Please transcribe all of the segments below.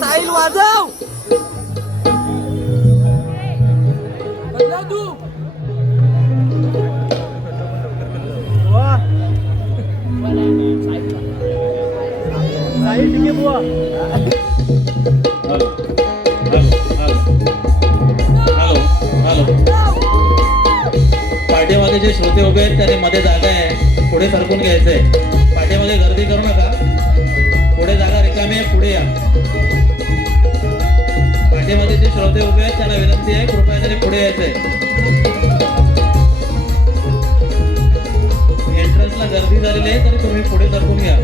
साहिल वाजव तू साहिल ठीक आहे बुवा हॅलो हॅलो हॅलो पाठीमागे जे श्रोते उभे आहेत त्याने मध्ये जागा आहे, पुढे सरकून घ्यायचंय. पाठीमागे गर्दी करू नका, पुढे जागा रिकामी आहे, पुढे या. पाठीमागे जे श्रोते उभे आहेत त्यांना विनंती आहे, कृपया त्यांनी पुढे यायचंय. एंट्रन्सला गर्दी झालेली आहे तरी तुम्ही पुढे सरकून घ्या.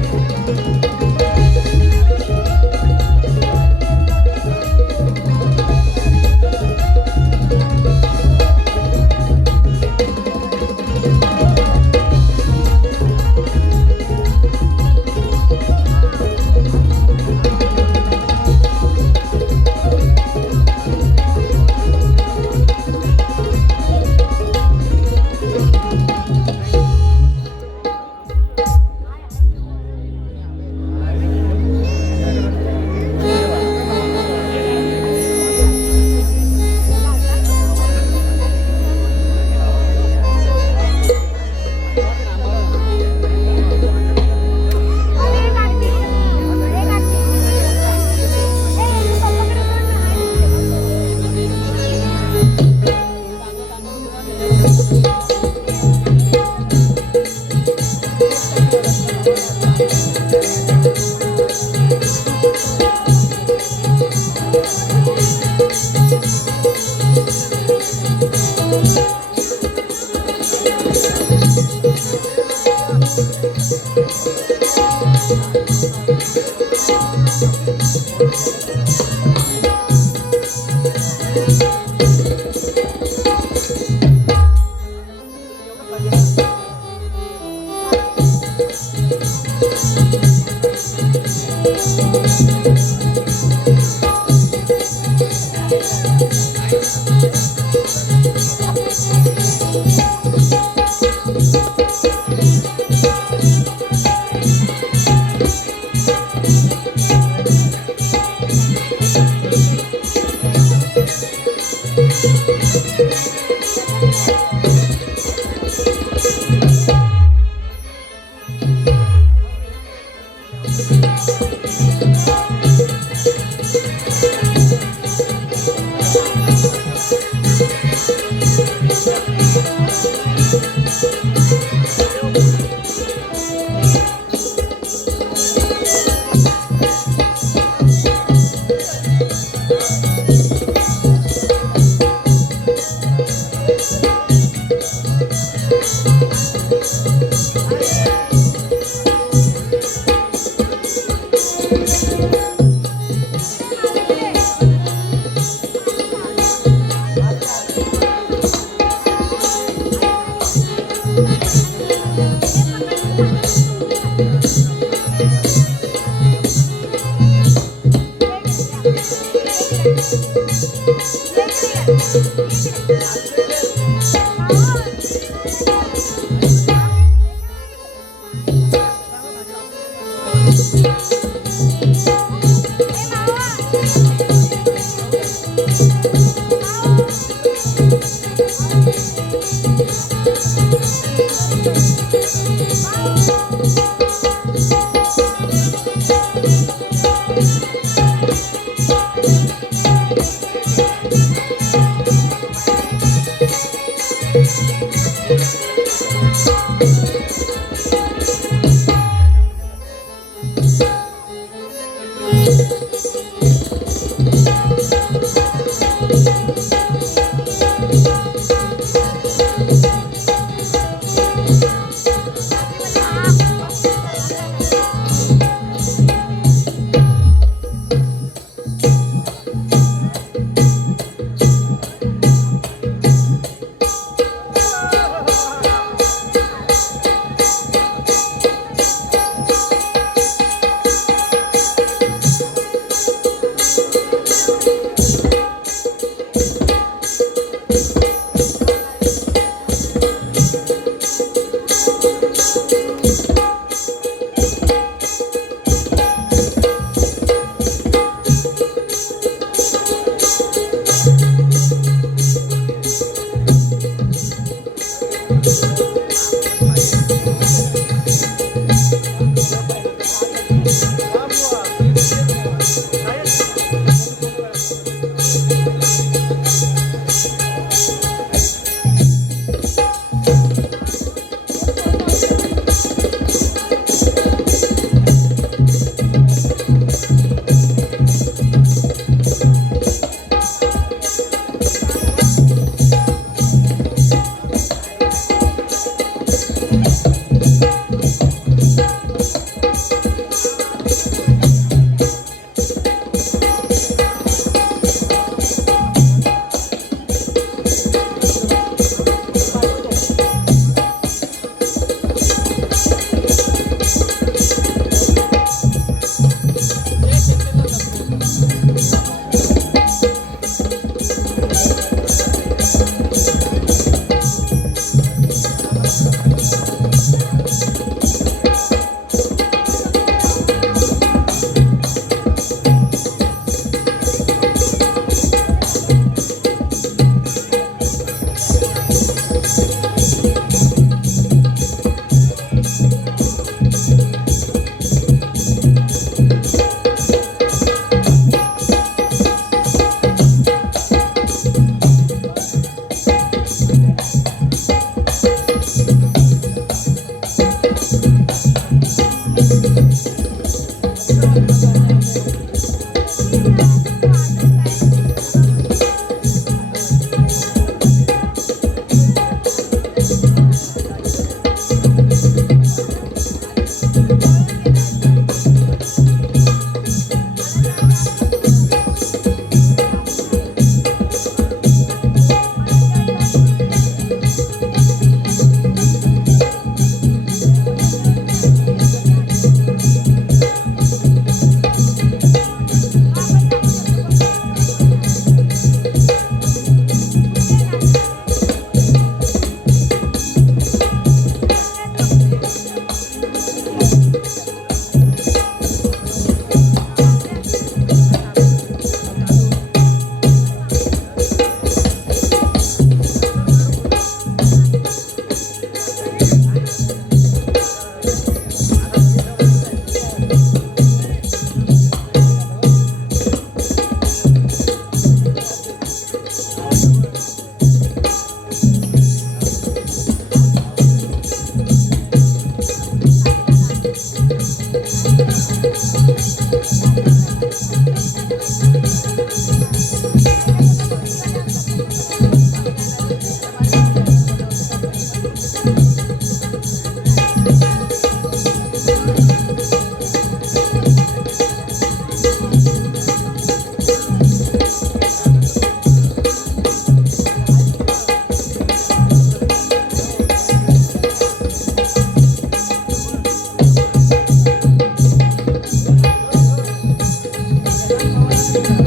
Thank you.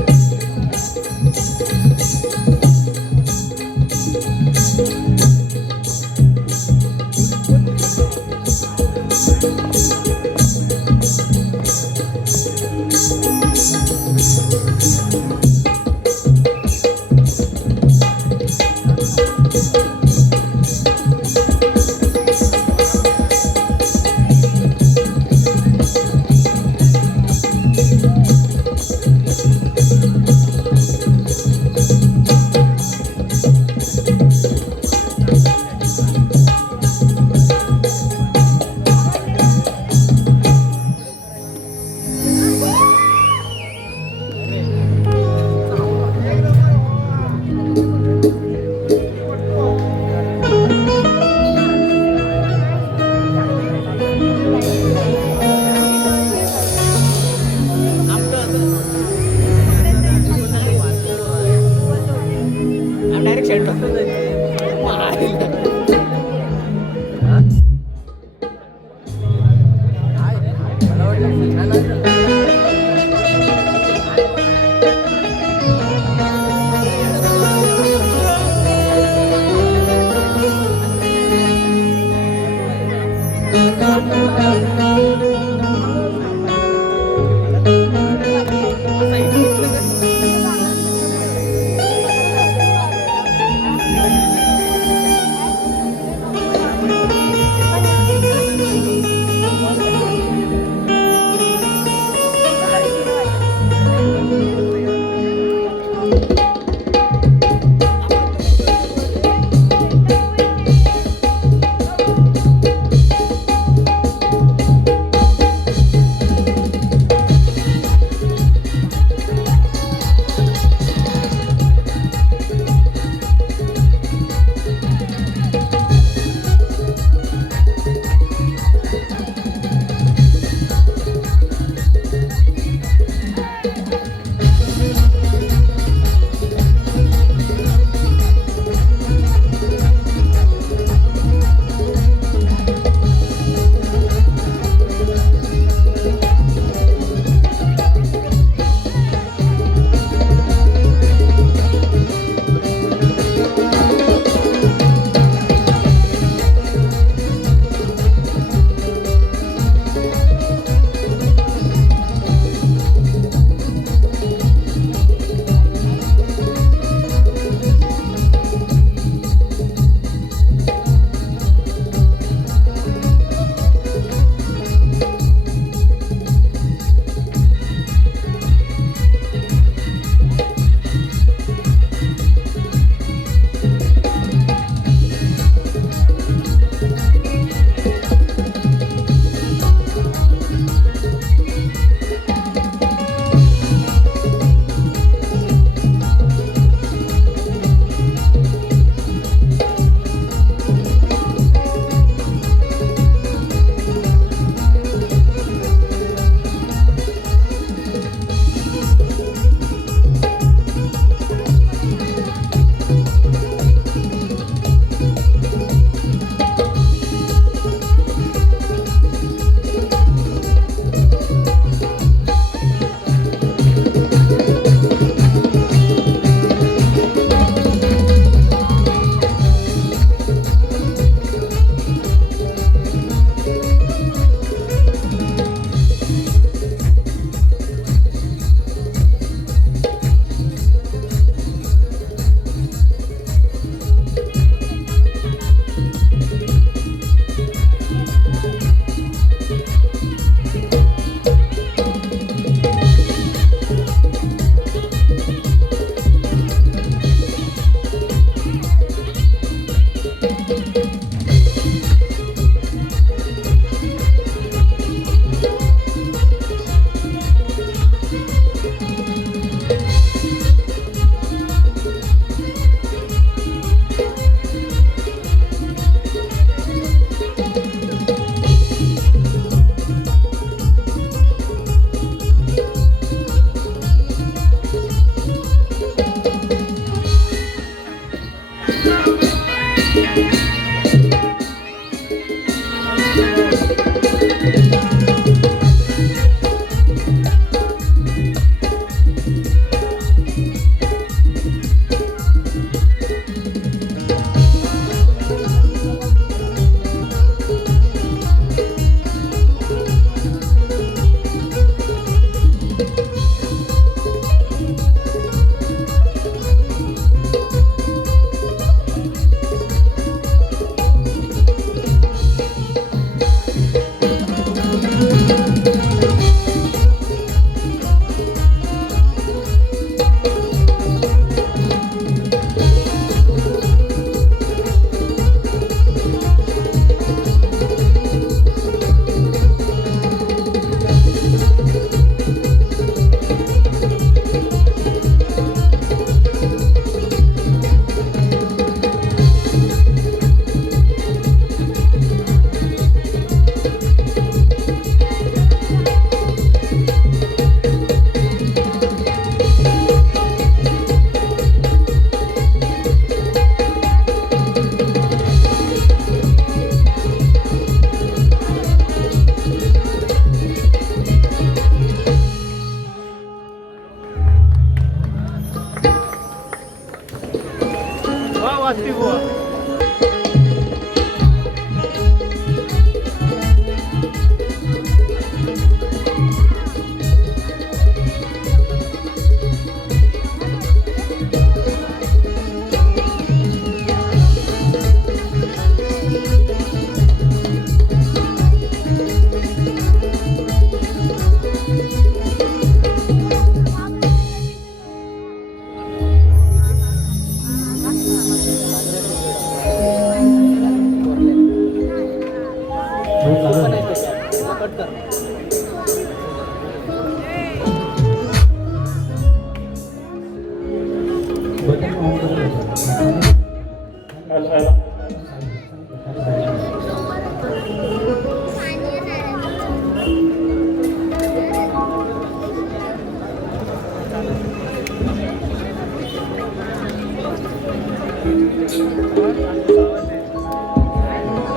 वाजते बुवा.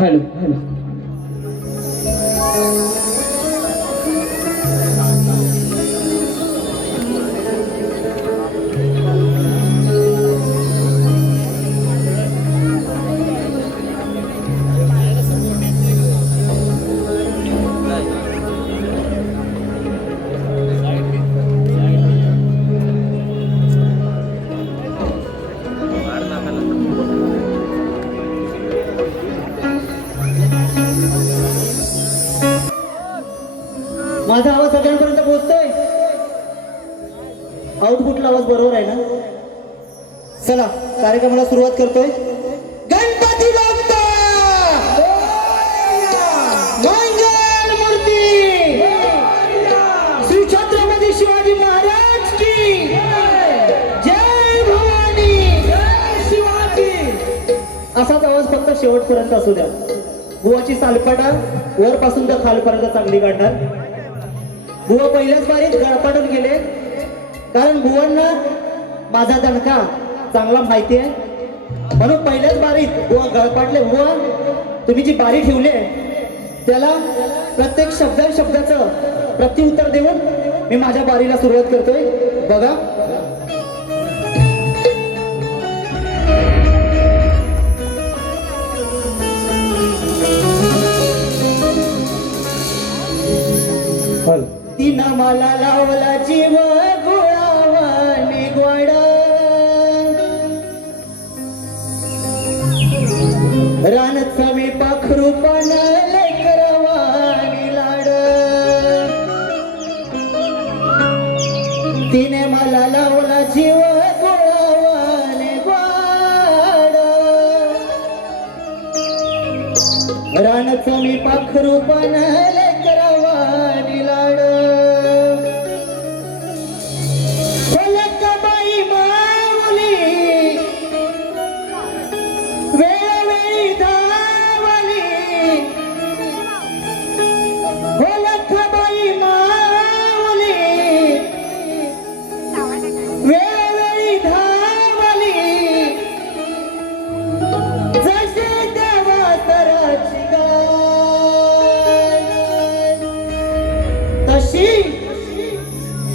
हॅलो हॅलो माझा आवाज सगळ्यांपर्यंत पोहोचतोय. आउटपुटला आवाज बरोबर आहे ना? चला कार्यक्रमाला सुरुवात करतोय. गणपती बाप्पा मंगल मूर्ती श्री छत्रपती शिवाजी महाराज की जय भवानी जय शिवाजी. असाच आवाज फक्त शेवटपर्यंत असू द्या. बुवाची सालपाटा वरपासून तर खालपर्यंत चांगली काढणार. बुवा पहिल्याच बारीत गळपाटून गेले, कारण बुवांना माझा दणका चांगला माहिती आहे, म्हणून पहिल्याच बारीत बुवा गळपाटले. बुवा तुम्ही जी बारी ठेवली त्याला प्रत्येक शब्दाचं प्रत्युत्तर देऊन मी माझ्या बारीला सुरुवात करतोय. बघा तिनं मला लावला जीव गुळावाने गोडा, रानत समी पाखरू पान लेकरवानी लाड. तिने मला लावला जीव गुळावाने गोडा, रानत समी पाखरू पान लेकरवानी लाड.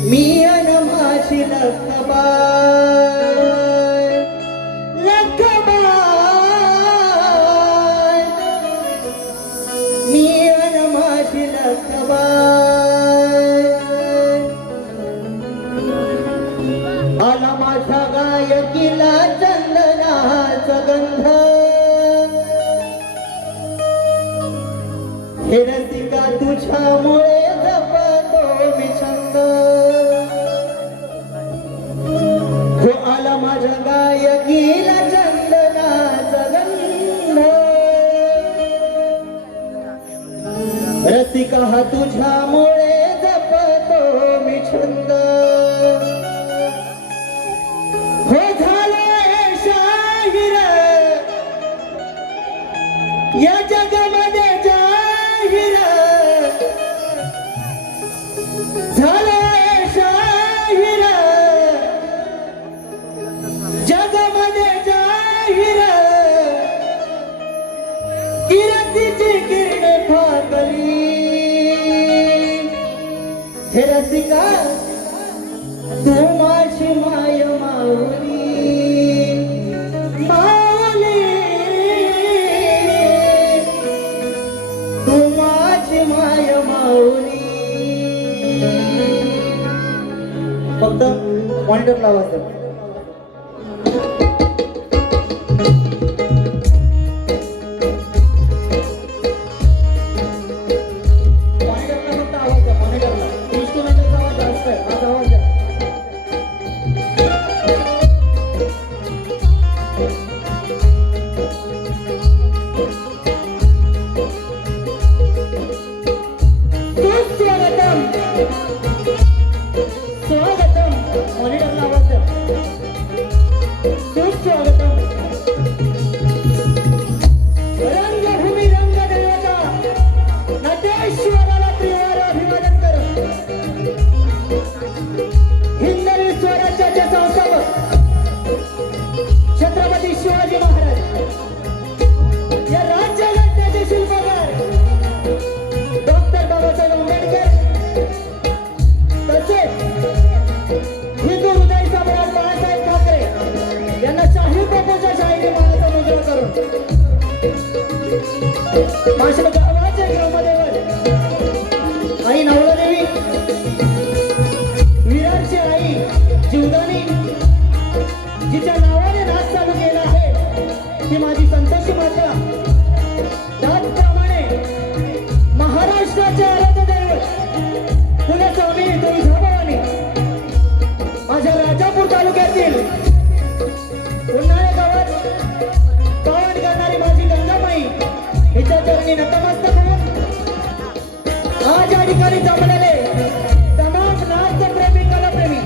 मी अन माझी लखबाई मी अन माझी लखबाई. आला माझ्या गायकीला चंदनाचा गंध, हे रसिका तुझ्यामुळे जपतो मी छंद. हो आला माझ्या गायकीला चंदनाचा गंध, रसिका हा तुझ्यामुळे जपतो मी छंद. हो झालोय शाहीर या जगामध्ये जाहीर, झालोय शाहीर जगामध्ये जाहीर. किरतीची किरणे फाकली, हे रसिका तू माझी माय माऊली माऊली. मॉनिटरला आवाज द्या. मॉनिटरला फक्त आवाज द्या. मॉनिटरला इन्स्ट्रुमेंटचा आवाज जास्त आहे. माझा आवाज द्या. सुस्वागतम. स्वागतम. मॉनिटरला आवाज द्या. सुस्वागतम. रंगभूमी रंगदेवता नटेश्वराला प्रियार अभिवादन करून हिंदवी स्वराज्याचे संस्थापक छत्रपती शिवाजी महाराज या राज्यघटनेचे शिल्पकार डॉक्टर बाबासाहेब आंबेडकर तसेच हिंदू हृदय सम्राट बाळासाहेब ठाकरे यांना शाहीर बापूच्या शाहिरी मानाचा मुजरा करून भाषण गावाचे ग्रामदेवत आई नवलादेवी विरारची आई जीवदानी जिच्या नावाने नाच चालू केला आहे ती माझी संतोषी माता. त्याचप्रमाणे महाराष्ट्राचे आराध्य दैवत कुलस्वामी तुळजाभवानी माझ्या राजापूर तालुक्यातील उन्हाळे गावात पावन करणारी माझी गंगामाई हिच्या चरणी नतमस्तक होऊन आज या ठिकाणी जमलेले तमाम नाट्यप्रेमी कलाप्रेमी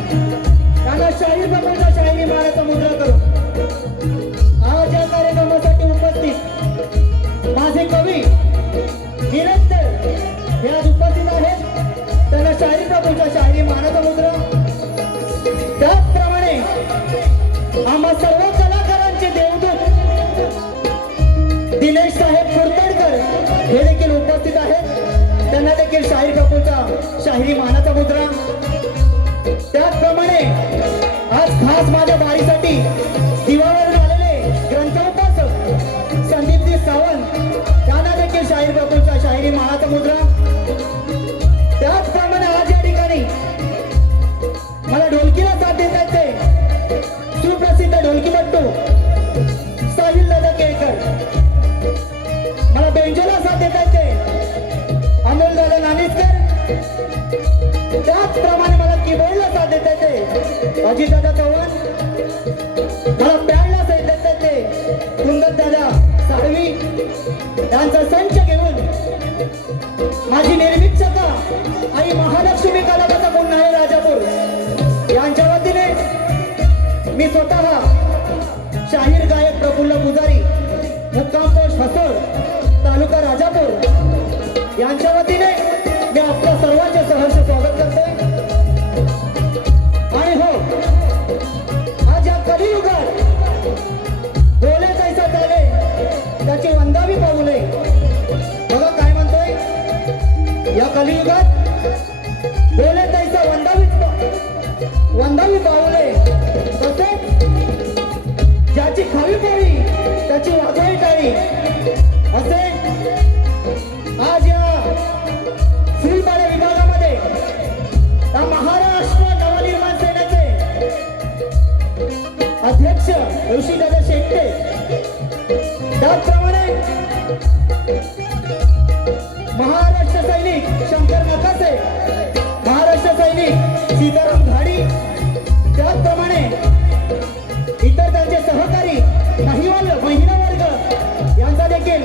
त्यांना शाहीर बापूच्या शाहिरी मानाचा मुजरा करून आज या कार्यक्रमासाठी उपस्थित माझे कवी निरंतर हे आज उपस्थित आहेत. त्यांना शाहीर बापूच्या शाहिरी मानाचा मुजरा. त्याचप्रमाणे आम्हा सर्व कलाकारांचे देवदूत दिनेश साहेब कुरतडकर हे देखील उपस्थित आहेत. त्यांना देखील शाहीर बापूचा शाहिरी मानाचा मुद्रा. त्याचप्रमाणे आज खास माझ्या बारीसाठी दिवावरून आलेले ग्रंथोपासक संदीपजी सावंत त्यांना देखील शाहीर बापूचा शाहिरी मानाचा मुद्रा. त्याचप्रमाणे आज या ठिकाणी मला ढोलकीला साथ देत आहेत ते सुप्रसिद्ध ढोलकीपट्टू साहिल दादा केळकर. मला बेंजोला साथ देत आहेत ते अमोल दादा नानिसकर. त्याचप्रमाणे मला कीबोर्डला साथ देत आहेत ते अजित दादा चव्हाण. मला बँडला साथ देत आहेत ते कुंदन दादा साळवी. यांचा संच घेऊन माझी निर्मिक्षका आई महालक्ष्मी कलापथा पुन्हा राजापूर यांच्या वतीने मी स्वतः शाहीर गायक प्रफुल्ल पुजारी मुक्काम पोस्ट हसोळ तालुका राजापूर यांच्या वतीने मी आपल्या सर्वांचे सहर्ष स्वागत करते. आणि हो, आज या कलियुगात बोले कैसा चाले त्याची वंदावी पाऊले. बघा काय म्हणतोय, या कलियुगात बोले तैसा वंदावी पाऊले. तसेच ज्याची खावी पोळी त्याची वाजवाई टाळी असे आज या फुलपाड्या विभागामध्ये या महाराष्ट्र नवनिर्माण सेनेचे अध्यक्ष ऋषीदादा शेट्टे. त्याचप्रमाणे महाराष्ट्र सैनिक शंकर नकासे, महाराष्ट्र सैनिक सीताराम घाडी. त्याचप्रमाणे इतर त्यांचे सहकारी महिला वर्ग यांचा देखील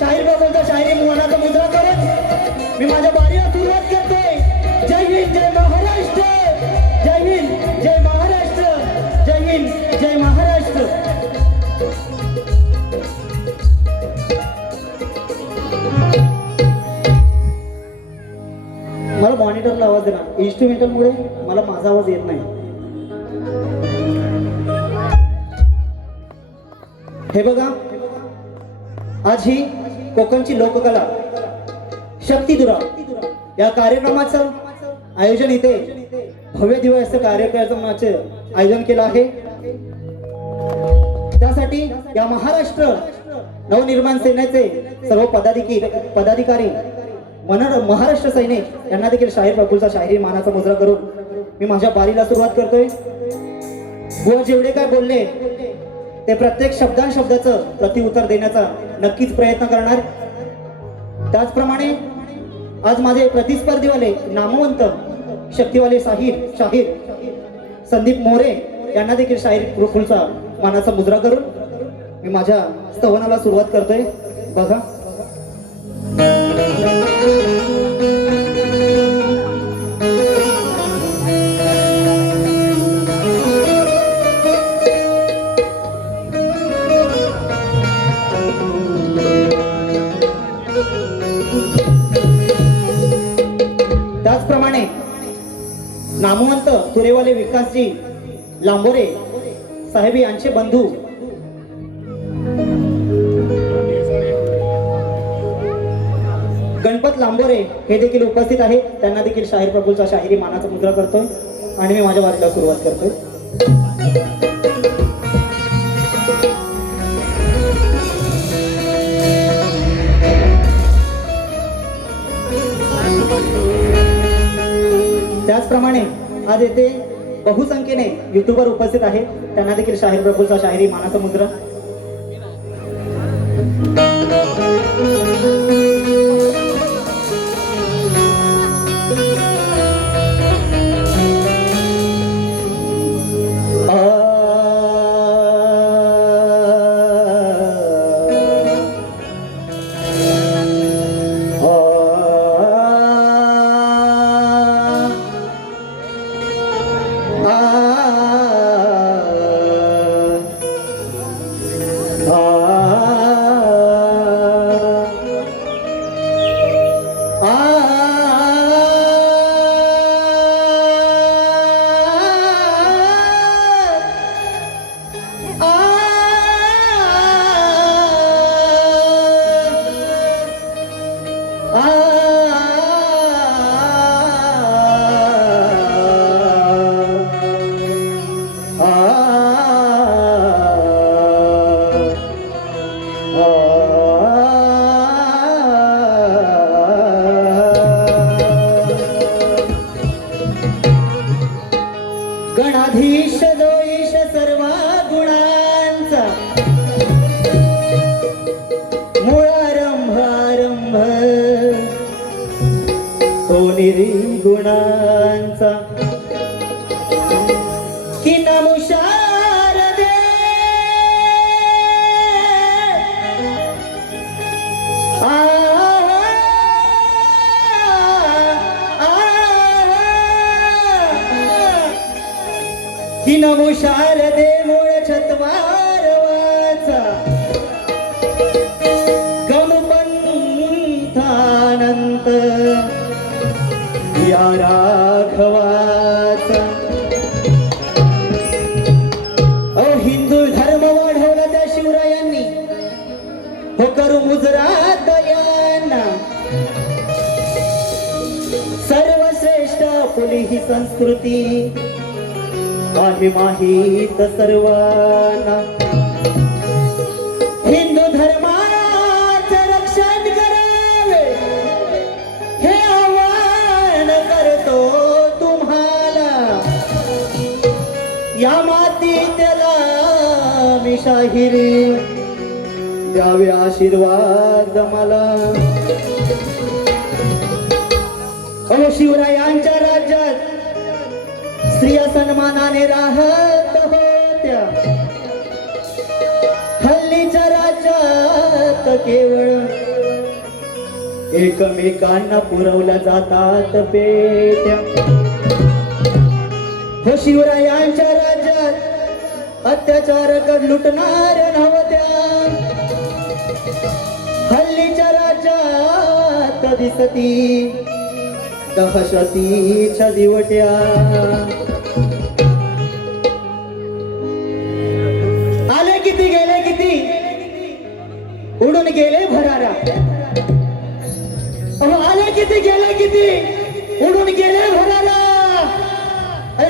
शाहीर बाबूचा शाहिरी मनाचा मुद्रा करत मी माझ्या बारीला सुरुवात करतोय. जय हिंद जय महाराष्ट्र. जय हिंद जय महाराष्ट्र. जय हिंद जय महाराष्ट्र. मला मॉनिटरला आवाज देणार. इन्स्ट्रुमेंटलमुळे मला माझा आवाज येत नाही. हे बघा, आज ही कोकणची लोककला शक्तिदुरा या कार्यक्रमाचं आयोजन इथे भव्य दिव्य असं कार्यक्रमाचे आयोजन केलं आहे. त्यासाठी या महाराष्ट्र नवनिर्माण सेनेचे सर्व पदाधिकारी महाराष्ट्र सैनिक यांना देखील शाहीर बापूचा शाहिरी मानाचा मुजरा करून मी माझ्या बारीला सुरुवात करतोय. बुवा जेवढे काय बोलले ते प्रत्येक शब्दांशब्दाचं प्रतिउत्तर देण्याचा नक्कीच प्रयत्न करणार. त्याचप्रमाणे आज माझे प्रतिस्पर्धीवाले नामवंत शक्तिवाले शाहीर संदीप मोरे यांना देखील शाहीर फुलचा मानाचा मुद्रा करून मी माझ्या स्तवनाला सुरुवात करतोय. बघा, त्याचप्रमाणे नामवंत तुरेवाले विकासजी लांबोरे साहेब यांचे बंधू गणपत लांबोरे हे देखील उपस्थित आहेत. त्यांना देखील शाहीर प्रफुलचा शाहिरी मानाचा मुद्रा करतोय आणि मी माझ्या वारीला सुरुवात करतोय. त्याचप्रमाणे आज येथे बहुसंख्येने युट्यूबर उपस्थित आहेत. त्यांना देखील शाहीर प्रफुलचा शाहिरी मानाचा मुद्रा. गणाधीश जो ईश सर्व गुणांचा मूळारंभ आरंभ तो निर्गुणांचा की नमुषार दे की नमुषार दे मूळ छत्वार वाचा गमपंथानंत या राघवाचा. हिंदू धर्म वाढवला त्या शिवरायांनी हो करू मुजरा दयांना. सर्वश्रेष्ठ आपली ही संस्कृती आहे माहीत सर्वांना. हिंदू धर्माचे रक्षण करावे हे आवाहन करतो तुम्हाला. या मातीतला मी शाहिरी द्यावे आशीर्वाद मला. शिवरायांच्या राज्यात स्त्रिया सन्मानाने राहत होत्या. हल्लीच्या राज्यात केवळ एकमेकांना पुरवल्या जातात पेट्या. हो शिवरायांच्या राज्यात अत्याचार कर लुटणार नव्हत्या. हल्लीच्या राज्यात दिसती दहशतीच्या दिवट्या. आले किती गेले किती उडून गेले भरारा. आले किती गेले किती उडून गेले भरारा.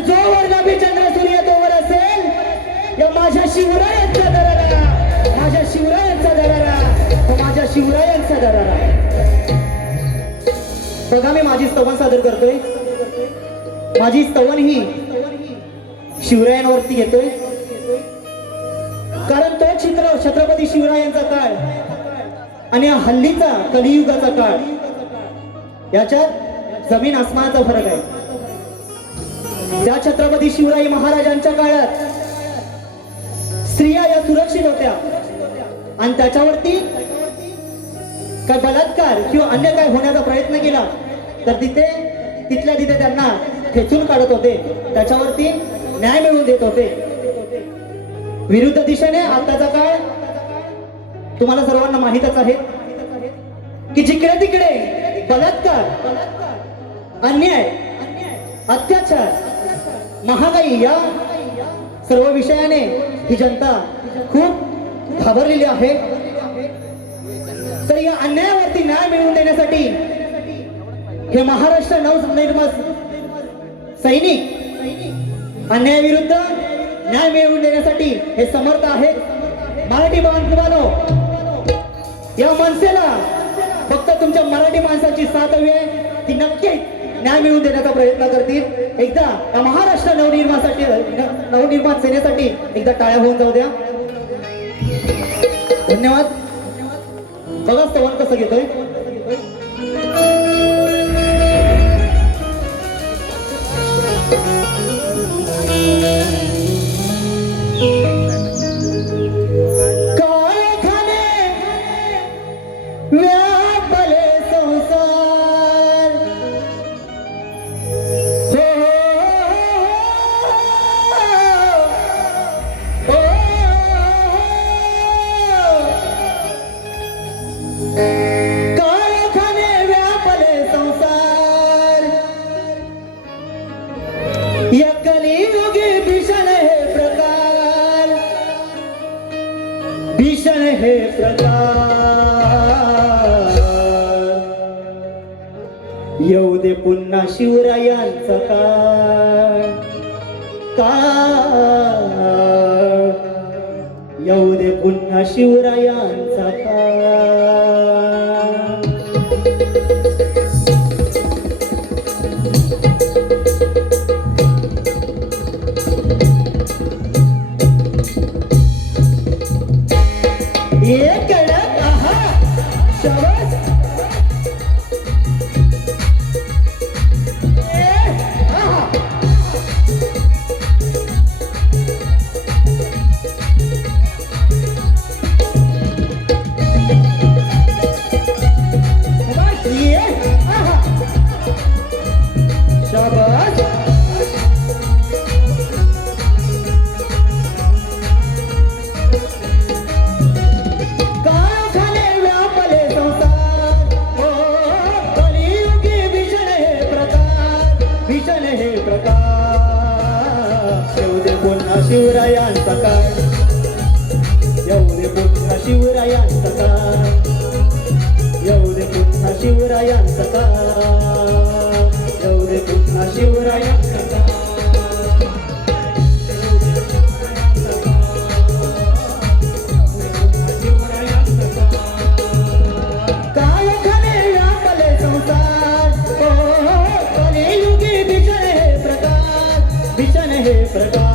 जोवर नभी चंद्र सूर्य तोवर असेल या माझ्या शिवरायांचा दरारा. माझ्या शिवरायांचा दरारा. माझ्या शिवरायांचा दरारा. बघा मी माझी स्तवन सादर करतोय. माझी स्तवन ही शिवरायांवरती येतोय, कारण तो छत्रपती शिवरायांचा काळ आणि हल्लीचा कलियुगाचा काळ याच्यात जमीन आसमानाचा फरक आहे. त्या छत्रपती शिवराय महाराजांच्या काळात स्त्रिया या सुरक्षित होत्या आणि त्याच्यावरती काय बलात्कार किंवा अन्य काय होण्याचा प्रयत्न केला तर तिथल्या तिथे त्यांना खेचून काढत होते, त्याच्यावरती न्याय मिळवून देत होते. विरुद्ध दिशेने आताचा काळ तुम्हाला सर्वांना माहीतच आहे की जिकडे तिकडे बलात्कार, अन्याय, अत्याचार, महागाई या सर्व विषयाने ही जनता खूप घाबरलेली आहे. तर या अन्यायावरती न्याय मिळवून देण्यासाठी हे महाराष्ट्र नवनिर्माण सैनिक अन्यायाविरुद्ध न्याय मिळवून देण्यासाठी हे समर्थ आहेत. मराठी बांधवांनो, या मनसेला फक्त तुमच्या मराठी माणसाची साथ हवी आहे, ती नक्कीच न्याय मिळवून देण्याचा प्रयत्न करतील. एकदा या महाराष्ट्र नवनिर्माण सेनेसाठी एकदा टाळ्या होऊन जाऊ द्या. धन्यवाद. बघा स्तवन कसं घेतोय. व्यापले संसार, कारखाने व्यापले संसार, या कलियुगी भीषण हे प्रकार, भीषण हे प्रकार. येऊ दे पुन्हा शिवरायांचा काळ, येऊ दे पुन्हा शिवरायांचा काळ. एक कडक आहा शाबास. शिवरायांचा काळ, येऊ दे पुन्हा शिवरायांचा काळ, येऊ दे पुन्हा शिवरायांचा काळ, येऊ दे पुन्हा शिवरायांचा काळ. कारखाने व्यापले संसार, कलियुगी भीषण हे प्रकार, भीषण हे प्रकार.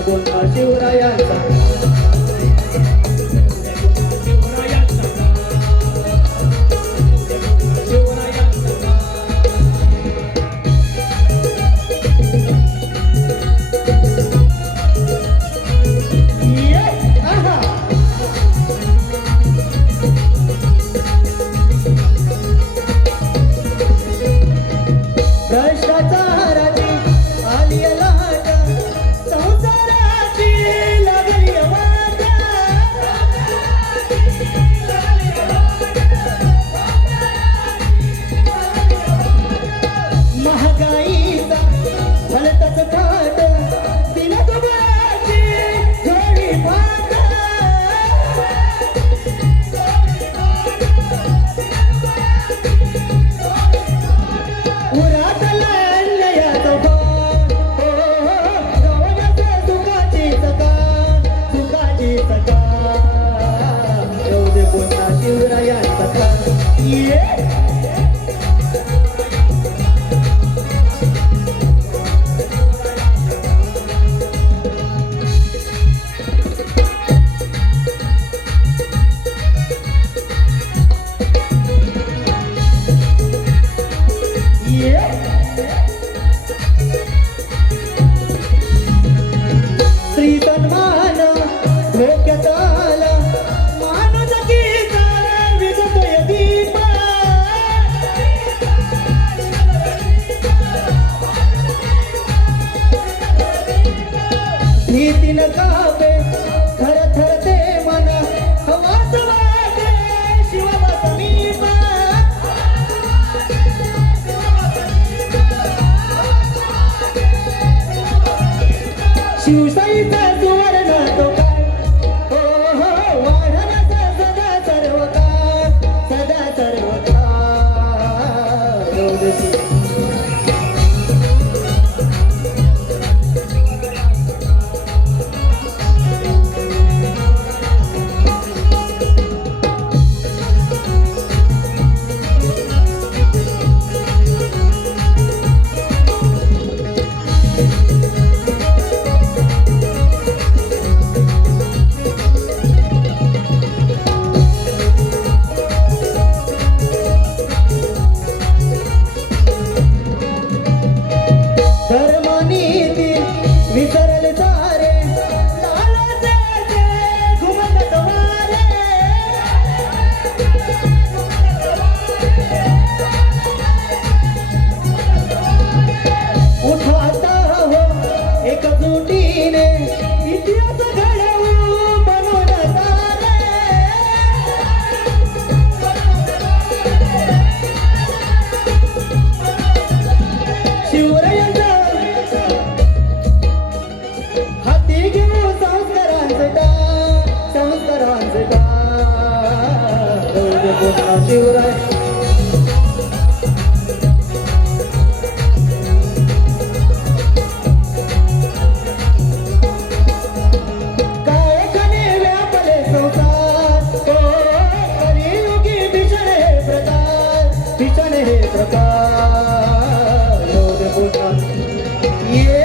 पुन्हा शिवरायांचा भ्रष्टाचाराची आली लाट, संसाराची लागली वाट, महागाईचा भलताच थाट, दिनदुबळाची झोळी फाट, उरातला अन्यायाचा भार, गवण्याचं सुखाची सकाळ, सुखाची सकाळ. येऊ दे पुन्हा शिवरायांचा काळ. भीतीन कापे थर थर ते मन हवाच वाटे शिवा समीप शिवशाहीचा सुवर्ण तो काय हो हो वाढण्याचा सदा सर्व काळ धर्मनीती विसरले सारे लालाचे ते घुमत वारे उठो आता हो एकजुटीने इतिहास घडवू बनवून सारे शिवरायांचा हाती घेऊ संस्कारांचे शिवराय काय खणे व्यापले संसार तो कलियुगी भीषण हे प्रकार लोक बोलतात ये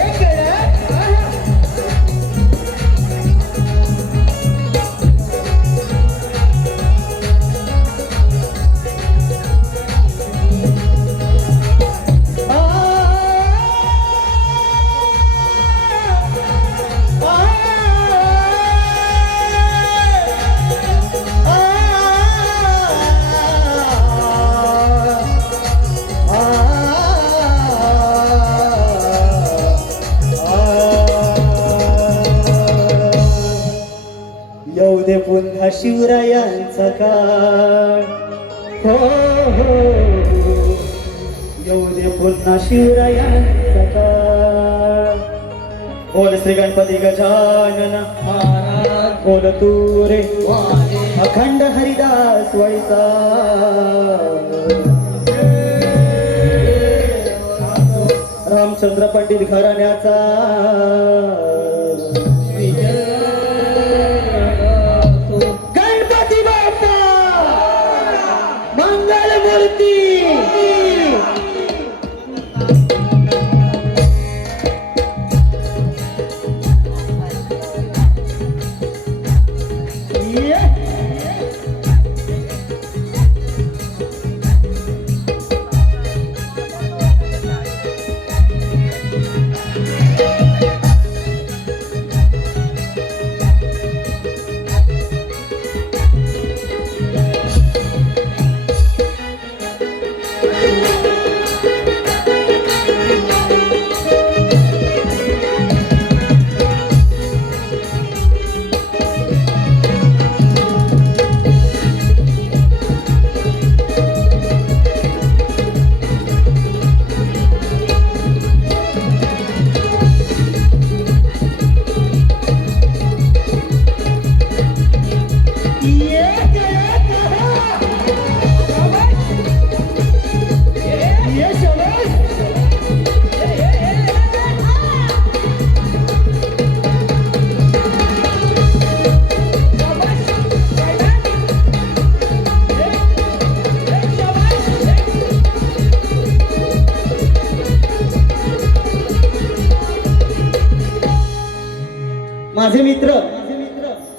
येऊ दे पुन्हा शिवरायांचा काळ हो हो येऊ दे पुन्हा शिवरायांचा काळ बोल श्री गणपती गजानन महाराज बोल तू रे अखंड हरिदास वैसा रामचंद्र पंडित घराण्याचा गणपती बाप्पा मंगलमूर्ती माझे मित्र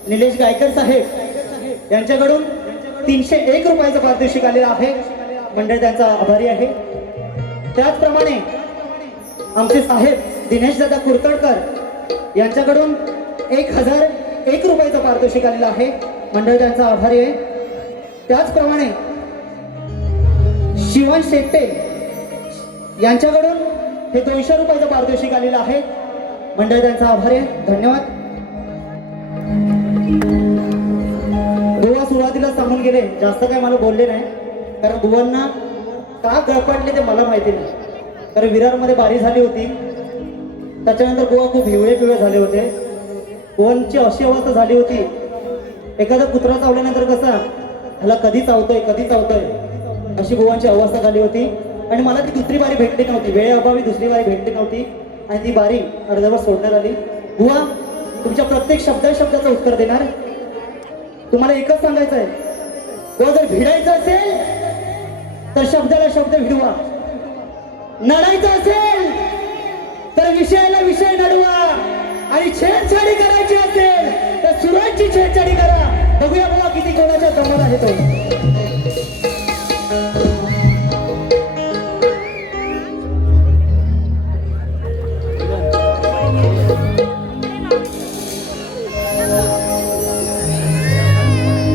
निलेश गायकर साहेब यांच्याकडून 301 रुपयाचं पारितोषिक आलेलं आहे. मंडळ त्यांचा आभारी आहे. त्याचप्रमाणे आमचे साहेब दिनेश दादा कुरकडकर यांच्याकडून 1001 रुपयाचं पारितोषिक आलेलं आहे. मंडळ त्यांचा आभारी आहे. त्याचप्रमाणे शिवन शेट्टे यांच्याकडून हे 200 रुपयाचं पारितोषिक आलेलं आहे. मंडळ त्यांचा आभारी आहे. धन्यवाद. बुवा सुरुवातीला सांगून गेले, जास्त काय मला बोलले नाही, कारण बुवांना का गळपाटले ते मला माहिती नाही. कारण विरारमध्ये बारी झाली होती, त्याच्यानंतर बुवा खूप हिवळे पिवळे झाले होते. बुवांची अशी अवस्था झाली होती, एखादा कुत्रा चावल्यानंतर कसा ह्याला कधी चावतोय अशी बुवांची अवस्था झाली होती. आणि मला ती दुसरी बारी भेटली नव्हती, वेळेअभावी दुसरी बारी भेटली नव्हती आणि ती बारी अर्धवट सोडण्यात आली. बुवा तुमच्या प्रत्येक शब्दाचं उत्तर देणार. तुम्हाला एकच सांगायचं आहे, बुवा जर भिडायचं असेल तर शब्दाला शब्द भिडवा, नडायचं असेल तर विषयाला विषय नडवा, आणि छेडछाडी करायची असेल तर सुरांची छेडछाडी करा. बघूया बघा किती कोणाच्या दमात आहे तो.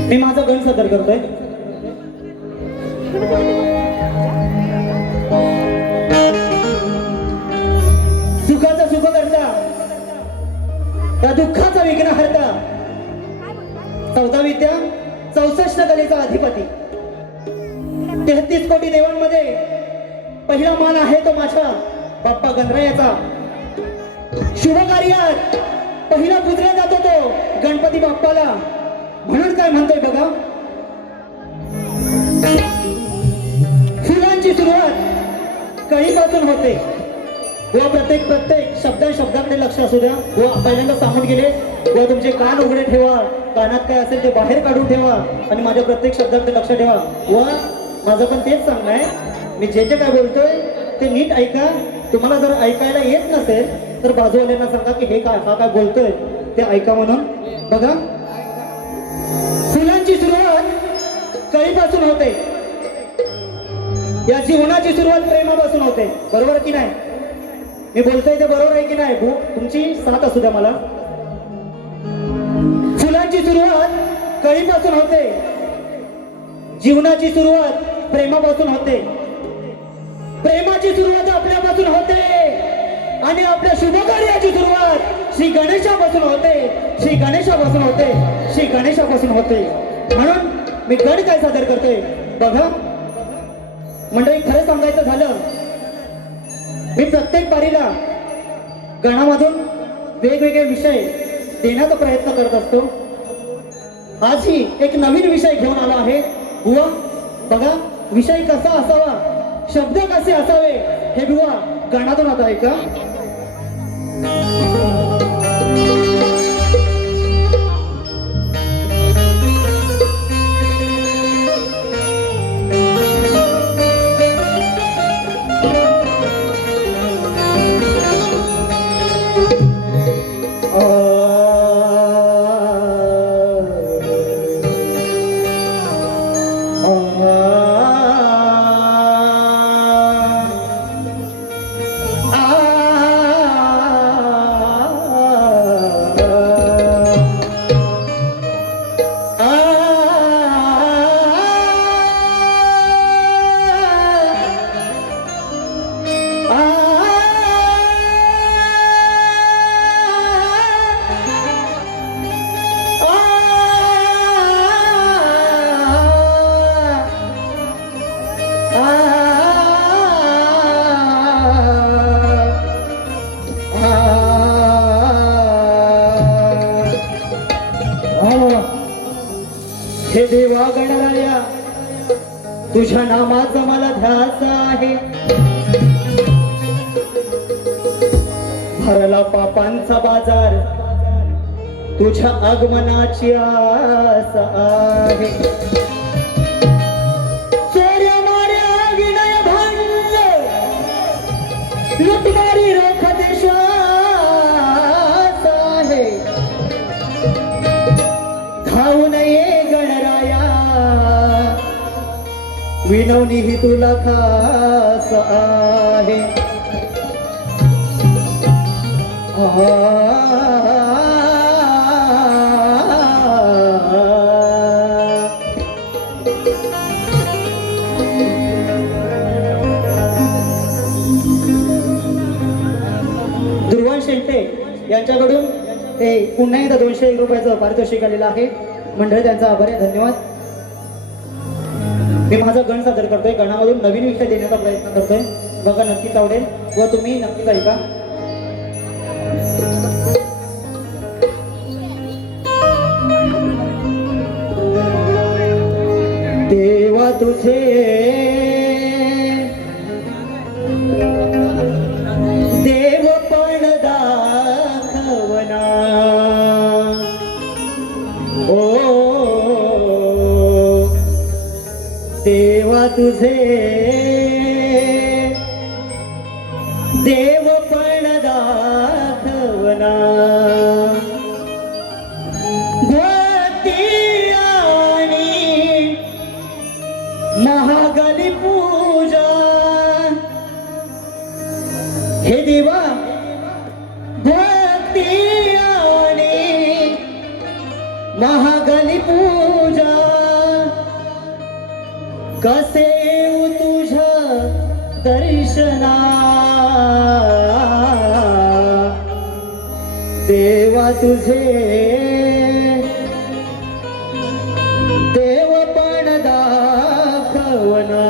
मी माझा गण सादर करतोय. सुखाचा सुख करता, त्या दुःखाचा विघ्न हरता, 14 विद्या 64 कलेचा अधिपती, 33 कोटी देवांमध्ये पहिला मान आहे तो माझ्या बाप्पा गणरायाचा. शुभ कार्यात पहिला पुजला जातो तो गणपती बाप्पाला. म्हणून काय म्हणतोय बघा, फुलांची सुरुवात कळीपासून होते. व प्रत्येक शब्दाकडे लक्ष असू द्या. व पहिल्यांदा सांगून गेले, व तुमचे कान उघडे ठेवा, कानात काय असेल ते बाहेर काढून ठेवा आणि माझ्या प्रत्येक शब्दाकडे लक्ष ठेवा. व माझं पण तेच सांगणं आहे, मी जे काय बोलतोय ते नीट ऐका. तुम्हाला जर ऐकायला येत नसेल तर बाजूवाल्यांना सांगा की हे काय हा काय बोलतोय ते ऐका म्हणून. बघा, फुलांची सुरुवात कळीपासून होते, या जीवनाची सुरुवात प्रेमापासून होते. बरोबर की नाही? मी बोलतोय ते बरोबर आहे की नाही? तुमची साथ असू द्या मला. फुलांची सुरुवात कळीपासून होते, जीवनाची सुरुवात प्रेमापासून होते, प्रेमाची सुरुवात आपल्यापासून होते, आणि आपल्या शुभ कार्याची सुरुवात श्री गणेशापासून होते, श्री गणेशापासून होते, श्री गणेशापासून होते. म्हणून मी गण काय सादर करतोय बघा मंडळी. खरं सांगायचं झालं, मी प्रत्येक बारीला गणामधून वेगवेगळे विषय देण्याचा प्रयत्न करत असतो. आजही एक नवीन विषय घेऊन आला आहे. बुवा बघा, विषय कसा असावा, शब्द कसे असावे हे बुवा गणातून आता ऐका. हे देवा गणराया, तुझ्या नामाचा मला ध्यास आहे. भरला पापांचा बाजार, तुझ्या आगमनाची आस आहे. चोऱ्या माऱ्या विनय भांड, लुटमारी रोख देशास आहे. धावून ये विनवणी ही तुला खास आहे. दुर्वान शेंटे यांच्याकडून ते पुन्हा एकदा 201 रुपयाचं पारितोषिक आलेलं आहे. मंडळी त्यांचा आभार आहे, धन्यवाद. मी माझा गण सादर करतोय, गणामधून नवीन विषय देण्याचा प्रयत्न करतोय. बघा, नक्कीच आवडेल व तुम्ही नक्कीच ऐका. देवा तुझे देवपण दाखवना, ओ देवा तुझे देवपण दाखवना. भक्ती आणि महागली पूजा, हे देवा भक्ती आणि महागली पूजा, कसे येऊ तुझ्या दर्शना. देवा तुझे देवपण दाखवना.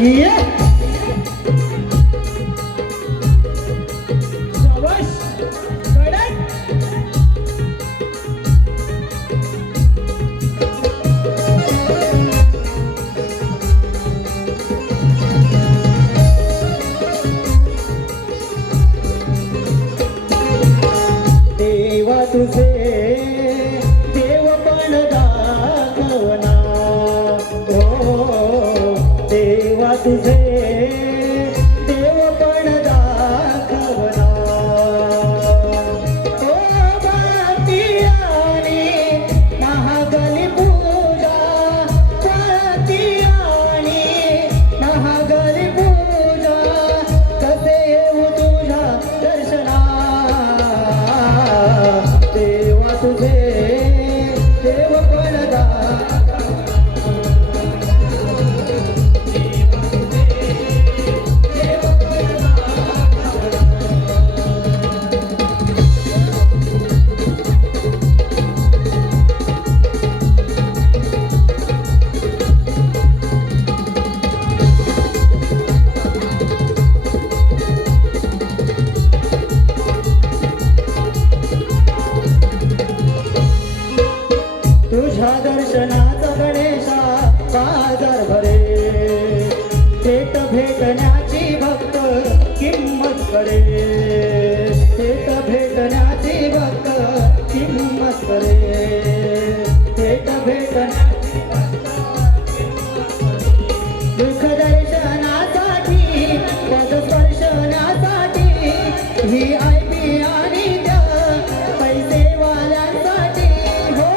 Yeah. शाबाश, कडक. देवा तुझे देवपण दाखवना, हो देवा तुझे देवपण दाखवना. ओ भक्ती आणि महागली पूजा, भक्ती आणि महागली पूजा, कसे येऊ तुझ्या दर्शना. देवा तुझे देवपण दाखवना. तुझ्या दर्शनाचा गणेशा बाजार भरे, थेट भेटण्याची भक्त किंमत करे. थेट भेटण्याची भक्त किंमत करे. थेट भेटण्याची दुःख दर्शनासाठी, पदस्पर्शनासाठी, VIP आणि त्या पैसेवाल्यांसाठी, हो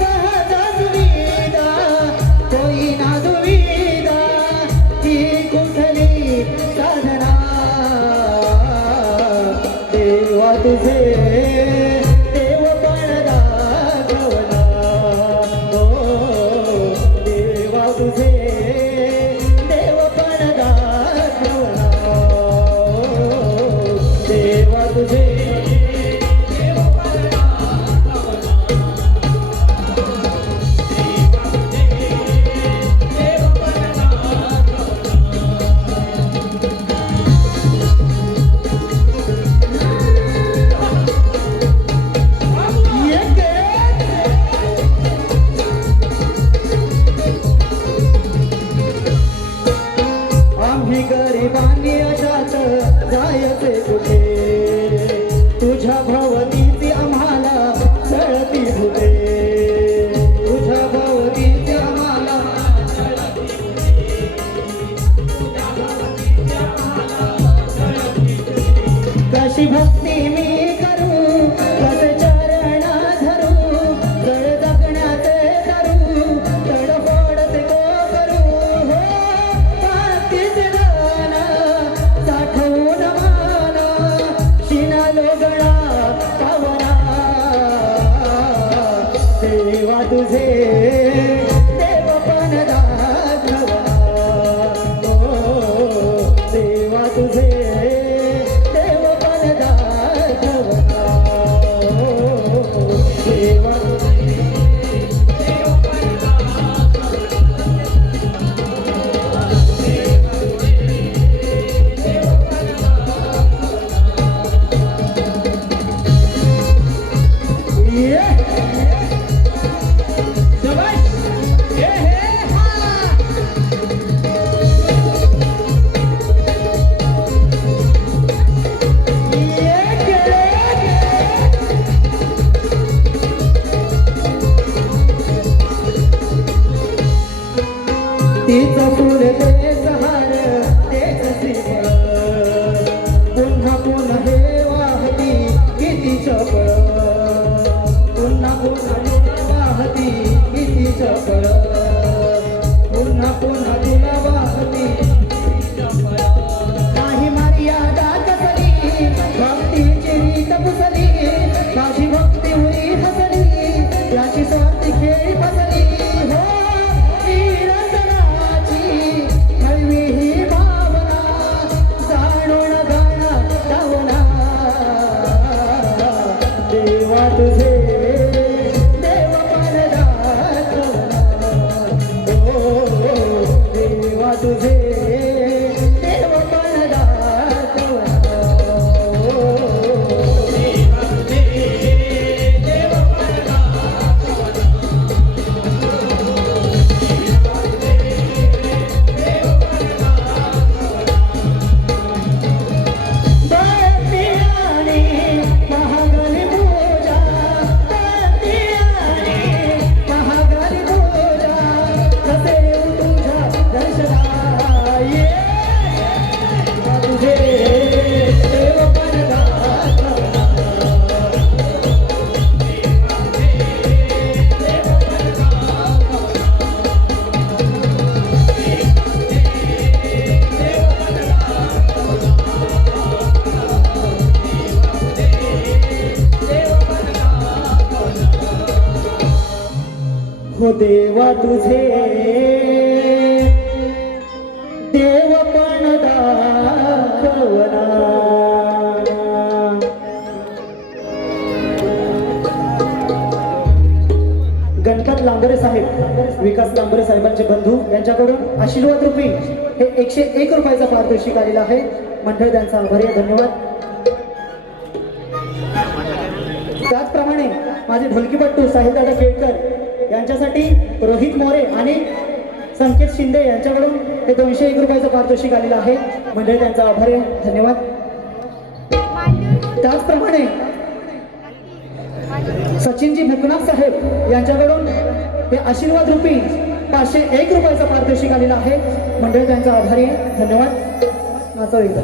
सहज सुविधा, कोई ना दुविधा, ही कुठली साधना. देवा तुझे देवपण दाखवना, हो देवा तुझे देवपण दाखवना. देवा तुझे तुझे देवपण दाखवा, देवा तुझे देवपण दाखवा, देवा तिचं फुल तेच हार तेच श्रीफळ, पुन्हा पुन्हा हे वाहती किती चपळ, पुन्हा पुन्हा हे वाहती किती चपळ, पुन्हा पुन्हा तुला वाहती किती चपळ. नाही मर्यादा कसली भक्तीची रीत पुसली, माझी भक्ती उरी हसली, याची स्वार्थी खेळी फसली. हो हळवी ही भावना जाणून गाणं गावना, देवा तुझे देवपण दाखवना, ओ देवा तुझे देवपण दाखवना, ओ देवा तुझे देवपण महागली पूजा, महागली पूजा, कसे येऊ तुझ्या दर्शनाये, तुझे देवपण दाखवना, हो देवा तुझे देवपण दाखवना. गणपत लांबरे साहेब, विकास लांबरे साहेबांचे बंधू यांच्याकडून आशीर्वाद रूपी हे 101 रुपयाचा पारितोषिक आलेला आहे. मंडळ त्यांचा आभारी आहे, धन्यवाद. त्याचप्रमाणे माझे ढोलकीपट्टू साहिलदादा केळकर यांच्यासाठी रोहित मोरे आणि संकेत शिंदे यांच्याकडून हे 201 रुपयाचं पारितोषिक आलेलं आहे. मंडळी त्यांचा आभार आहे, धन्यवाद. त्याचप्रमाणे सचिनजी मुकनाथ साहेब यांच्याकडून हे आशीर्वाद रूपी 501 रुपयाचं पारितोषिक आलेलं आहे. मंडळी त्यांचा आभारी आहे, धन्यवाद. नाचा एकदा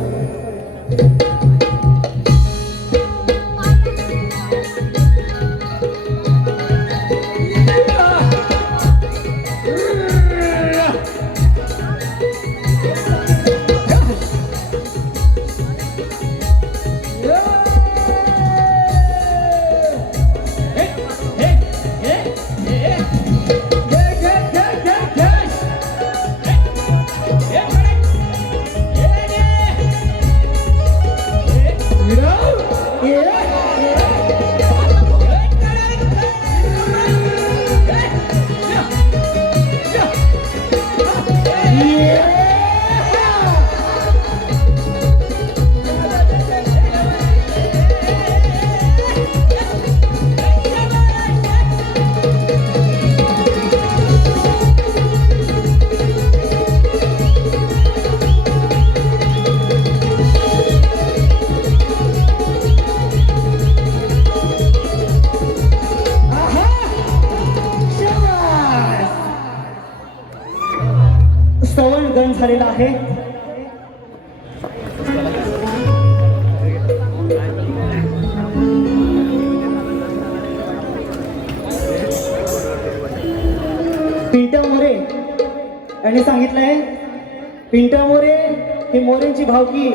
गण झालेला आहे. पिंट्या मोरे यांनी सांगितलंय, पिंट्या मोरे ही मोरेंची भावकी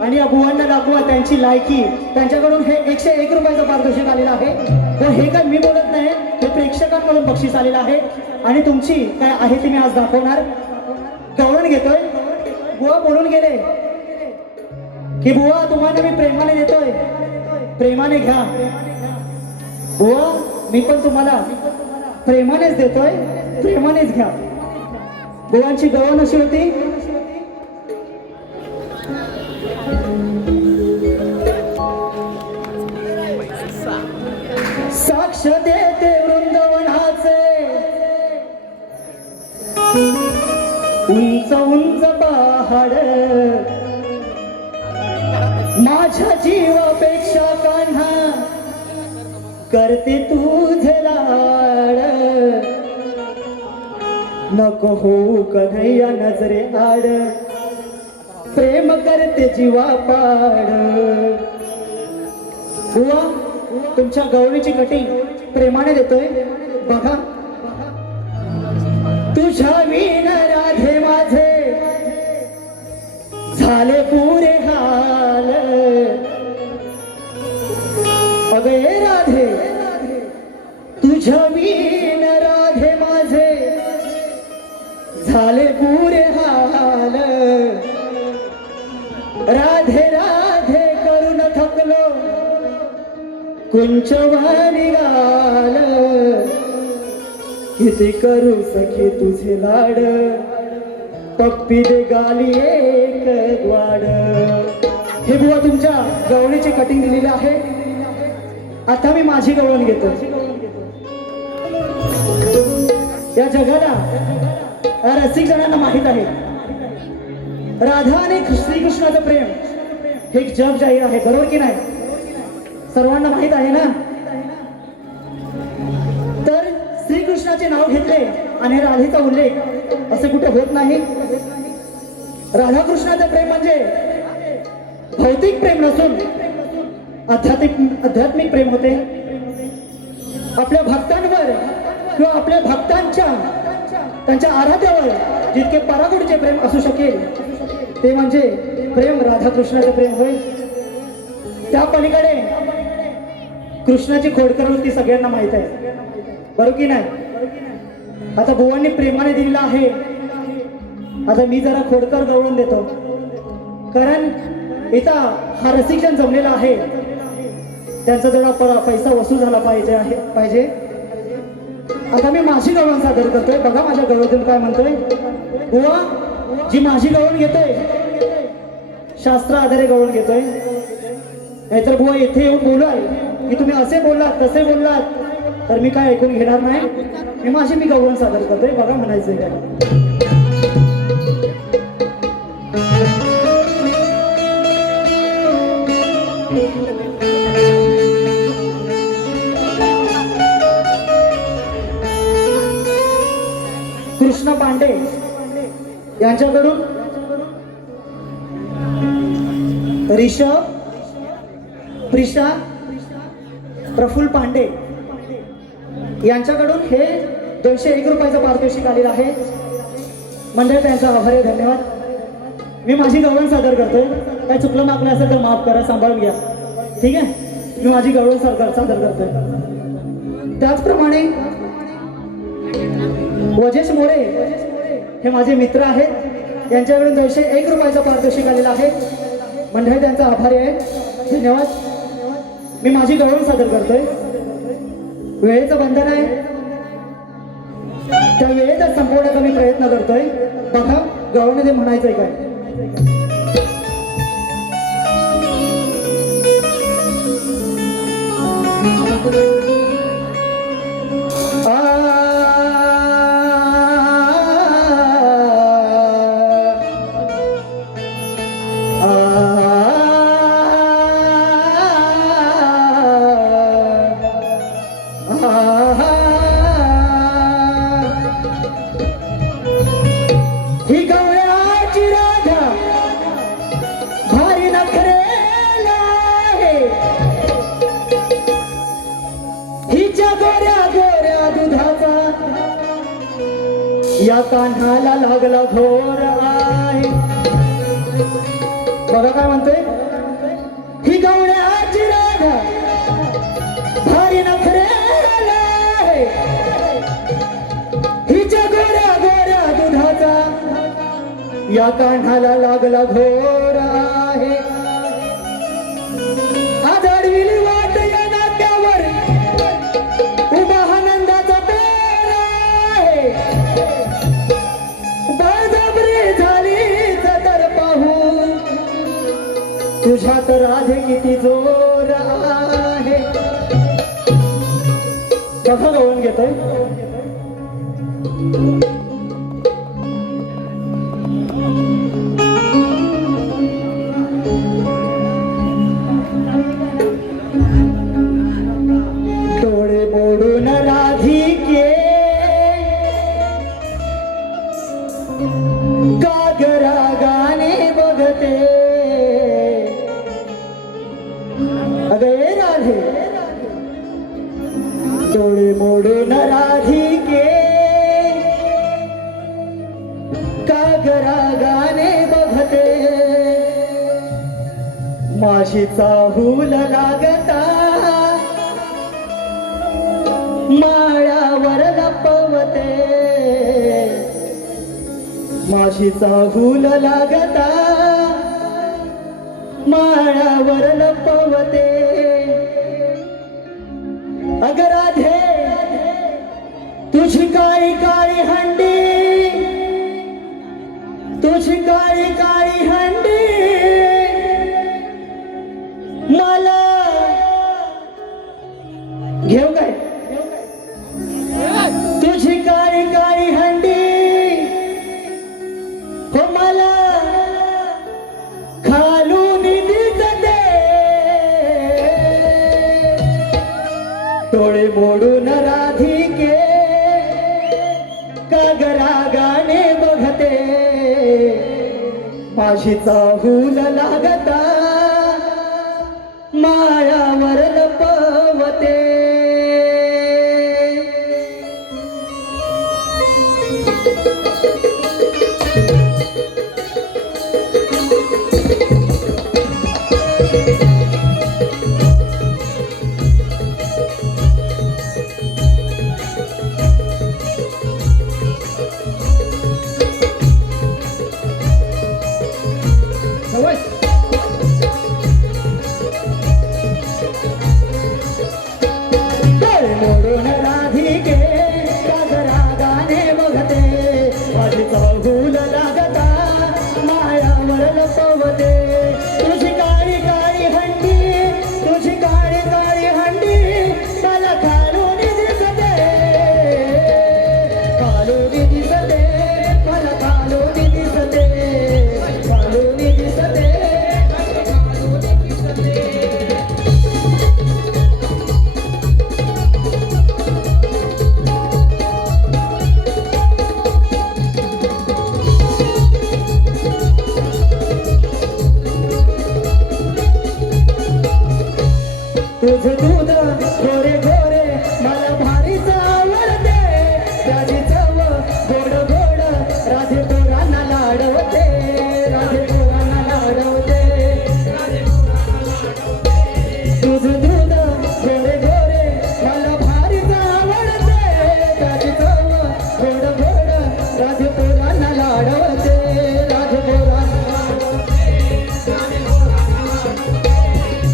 आणि या बुवांना दाखवा त्यांची लायकी. त्यांच्याकडून हे 101 रुपयाचं पारितोषिक आलेलं आहे. तर हे काय मी बोलत नाही, हे प्रेक्षक प्रेक्षकांकडून बक्षीस आलेलं आहे आणि तुमची काय आहे ती मी आज दाखवणार. गवळण घेतोय. बुवा बोलून गेले की बुवा तुम्हाला मी प्रेमाने देतोय, प्रेमाने घ्या. बुवा मी पण तुम्हाला प्रेमानेच देतोय, प्रेमानेच घ्या. बुवांची गवळण अशी होती. साक्ष देते वृंदावनाचे उंच उंच पहाड, माझ्या जीवापेक्षा कान्हा करते तुझे लाड. नको हो कन्हैया नजरे आड, प्रेम करते जीवा पाड. बुवा तुमच्या गवळीची कटिंग प्रेमाने देतोय बघा. तुझ्या विण राधे माझे झाले पुरे हाल. अगे राधे तुझ्या विण राधे माझे झाले पुरे हाल. राधे राधे करून थकलो कुंचवानी गाल. किती करू सखी तुझे लाड, पप्पी दे गाली एक द्वाड. हे बुवा तुमच्या गवळीची कटिंग दिलेली आहे. आता मी माझी गवळण घेतो. या जगाला रसिक जणांना माहित आहे राधा आणि श्रीकृष्णाचं प्रेम हे एक जग जाहीर आहे, बरोबर की नाही? सर्वांना माहित आहे ना. तर श्रीकृष्णाचे नाव घेतले आणि राधेचा उल्लेख असे कुठे होत नाही. राधाकृष्णाचे प्रेम म्हणजे भौतिक प्रेम नसून आध्यात्मिक प्रेम होते. आपल्या भक्तांवर किंवा आपल्या भक्तांच्या त्यांच्या आराध्यावर जितके परागुडचे प्रेम असू शकेल ते म्हणजे प्रेम राधाकृष्णाचे प्रेम होय. त्या पलीकडे कृष्णाची खोडकर वृत्ती सगळ्यांना माहित आहे, बरोबर की नाही? आता बुवांनी प्रेमाने दिलेला आहे. आता मी जरा खोडकर गवळून देतो, कारण इथं हा रसिकजन जमलेला आहे. त्यांचा जरा पैसा वसूल झाला पाहिजे. आता मी माझी गवळण सादर करतोय. बघा माझ्या गवळीतून काय म्हणतोय. बुवा जी माझी गवळण घेतोय शास्त्र आधारे गवळण घेतोय. नाहीतर बुवा येथे येऊन बोलाल की तुम्ही असे बोललात तसे बोललात तर मी काय ऐकून घेणार नाही. मी गवळण सादर करतोय. बघा म्हणायचंय काय. कृष्ण पांडे यांच्याकडून ऋषभ, प्रिशा, प्रफुल्ल पांडे यांच्याकडून हे 201 रुपयाचं पारितोषिक आलेलं आहे. मंडळ त्यांचा आभारी, धन्यवाद. मी माझी गवळण सादर करतोय. काय चुकलं मागलं असेल तर माफ करा, सांभाळून घ्या, ठीक आहे? मी माझी गवळण सादर करतोय. त्याचप्रमाणे वजेश मोरे हे माझे मित्र आहेत. यांच्याकडून 201 रुपयाचं पारितोषिक आलेलं आहे. मंडळी त्यांचा आभारी आहे, धन्यवाद. मी माझी गवळण सादर करतोय. वेळेचं बंधन आहे, त्या वेळेतच संपवण्याचा मी प्रयत्न करतोय. बघा गवळणीमध्ये म्हणायचंय काय. ही गवळ्याची राधा भारी नखरेला आहे. हिच्या गोऱ्या गोऱ्या दुधाचा या कान्हाला लागला घोर आहे. बघा काय म्हणतोय. ही गवळ्याची राधा भारी नखरेला आहे. माझ्या कान्हाला लागला घोर आहे आदळविली वाट या नाट्यावर उभा आनंदाचा पेर आहे बळजबरी झालीच तर पाहू तुझ्यात राधे किती जोर आहे कसं गवून घेतोय डोळे मोडून राधिके कागरा गाणे बघते अगे राधे डोळे मोडून राधिके कागरा गाणे बघते माशीचा हूल लागता माळ्यावर लपवते माशीचा हूल लागता माळ्यावर लपवते अग राधे तुझी काळी काळी हंडी तुझी काळी काळी हंडी मला घेऊ काय तुझी काळी काळी हंडी हो मला खालून दिसते डोळे मोडून राधिके कागरा गाणे बघते माशीचा हूल लागता माळ्यावर लपवते डोळे मोडून राधिके कागरा गाणे बघते माझीचा हूल लागता मायावर लपवते तुझी काळी काळी हंडी तुझी काळी काळी हंडी मला खालून दिसते खालून दिसते मला खालून दिसते खालून दिसते तुझं दूध गोरे गोरे मला भारीच आवडते त्याची चव गोड गोड राधे पोरांना लाडवते राधे पोरांना लाडवते तुझं दूध गोरे गोरे मला भारीच आवडते त्याची चव गोड गोड राधे पोरांना लाडवते राधे पोरांना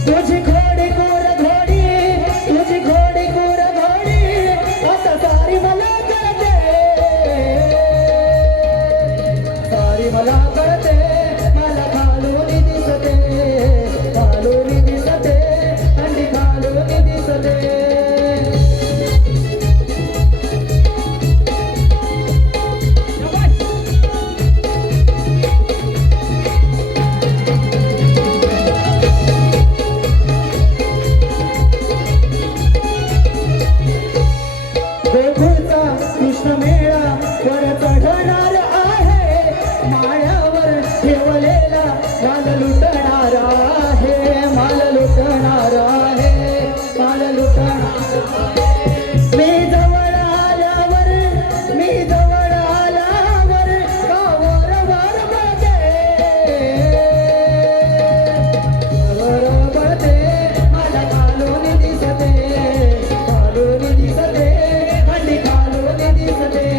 तुझी घोडी गोर घोडी तुझी घोडी गोर घोडी आता सारी मला कळते सारी मला कळते मला खालून दिसते खालून दिसते थंडी खालून दिसते गोकुळचा कृष्ण मेळा वर चढणार आहे माळ्यावर ठेवलेला माल लुटणार आहे माल लुटणार आहे माल लुटणार मी जवळ आल्यावर गावावर वर बळते मला खालून दिसते थंडी खालून दिसते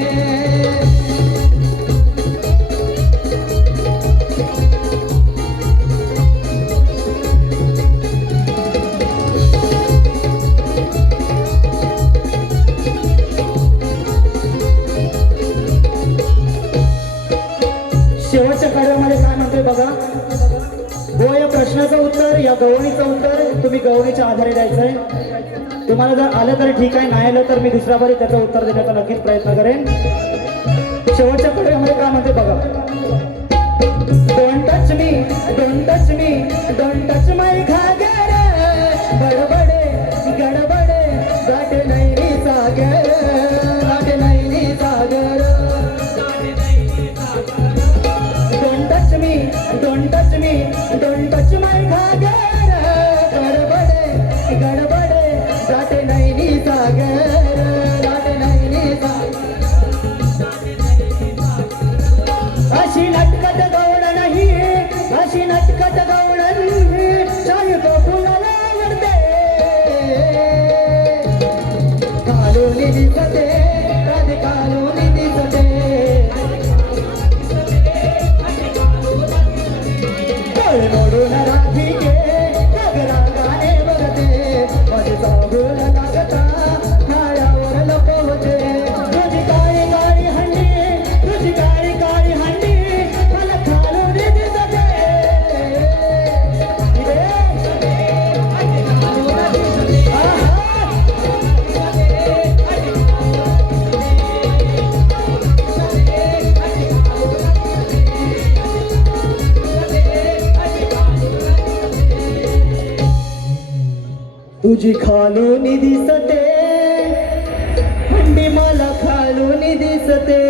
गवळणीचं उत्तर तुम्ही गवळणीच्या आधारे द्यायचंय. तुम्हाला जर आलं तर ठीक आहे, नाही आलं तर मी दुसऱ्या बारी त्याचं उत्तर देण्याचा नक्कीच प्रयत्न करेन. शेवटच्या कडव्यामध्ये काय म्हणते बघा. Don't touch me, don't touch me, don't touch my घागर, बडबडे गडबडे गाठ नाही सागर, गाठ नाही सागर. Don't touch me, don't touch me, don't touch my घागर, बडबडे गडबडे गाठ नाही सागर, गाठ नाही सागर. अशी नटकट गवळ नाही, अशी नटकट गवळ नाही, चाय तो फुलाला आवडते. कालोनी दिसते, राधे कालोनी दिसते. डोळे मोडून राधिके रागाने बघते, माझे साबूल लागता खाळ्यावर लपवते. तुझी काळी काळी हंडी, तुझी काळी काळी हंडी मला खालून दिसते. तुझी खालून दिसते हंडी मला खालून दिसते.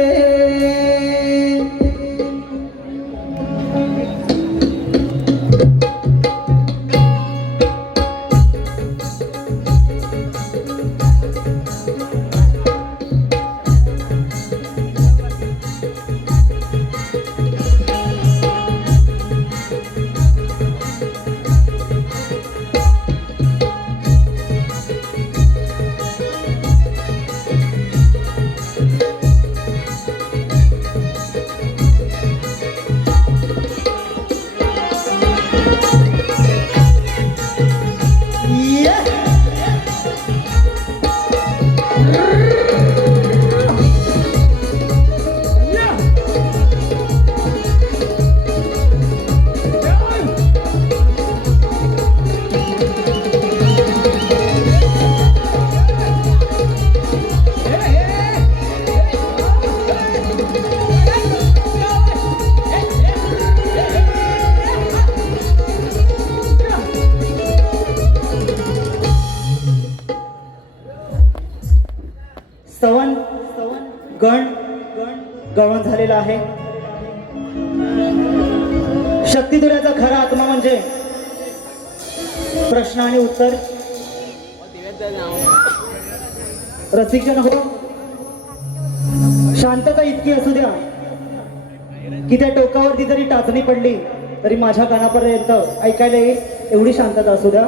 सवन गण गवळण झालेला आहे. शक्तिधुराचा खरा आत्मा म्हणजे प्रश्न आणि उत्तर. रसिकजन हो, शांतता इतकी असू द्या की त्या टोकावरती जरी टाचणी पडली तरी माझ्या कानापर्यंत ऐकायला येईल, एवढी शांतता असू द्या.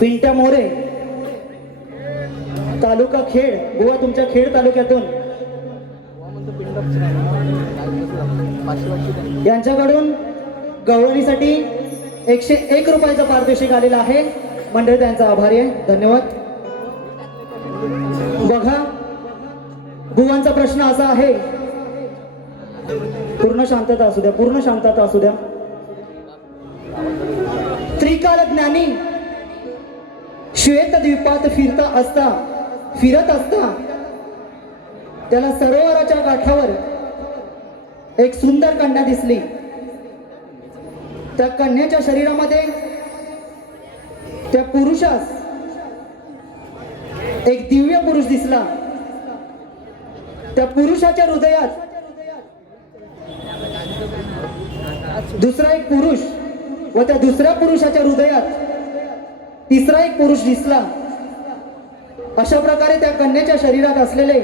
पिंट्या मोरे, तालुका खेड, गोवा. तुमच्या खेड तालुक्यातून यांच्याकडून गवळणीसाठी 101 रुपयाचा पारितोषिक आलेला आहे. मंडळी त्यांचा आभारी आहे, धन्यवाद. बघा, बुवांचा प्रश्न असा आहे, पूर्ण शांतता असू द्या, पूर्ण शांतता असू द्या. त्रिकाल ज्ञानी श्वेत द्वीपात फिरत असता त्याला सरोवराच्या काठावर एक सुंदर कन्या दिसली. त्या कन्याच्या शरीरामध्ये त्या पुरुषास एक दिव्य पुरुष दिसला. त्या पुरुषाच्या हृदयात दुसरा एक पुरुष व त्या दुसऱ्या पुरुषाच्या हृदयात तिसरा एक पुरुष दिसला. अशा प्रकारे त्या कन्याच्या शरीरात असलेले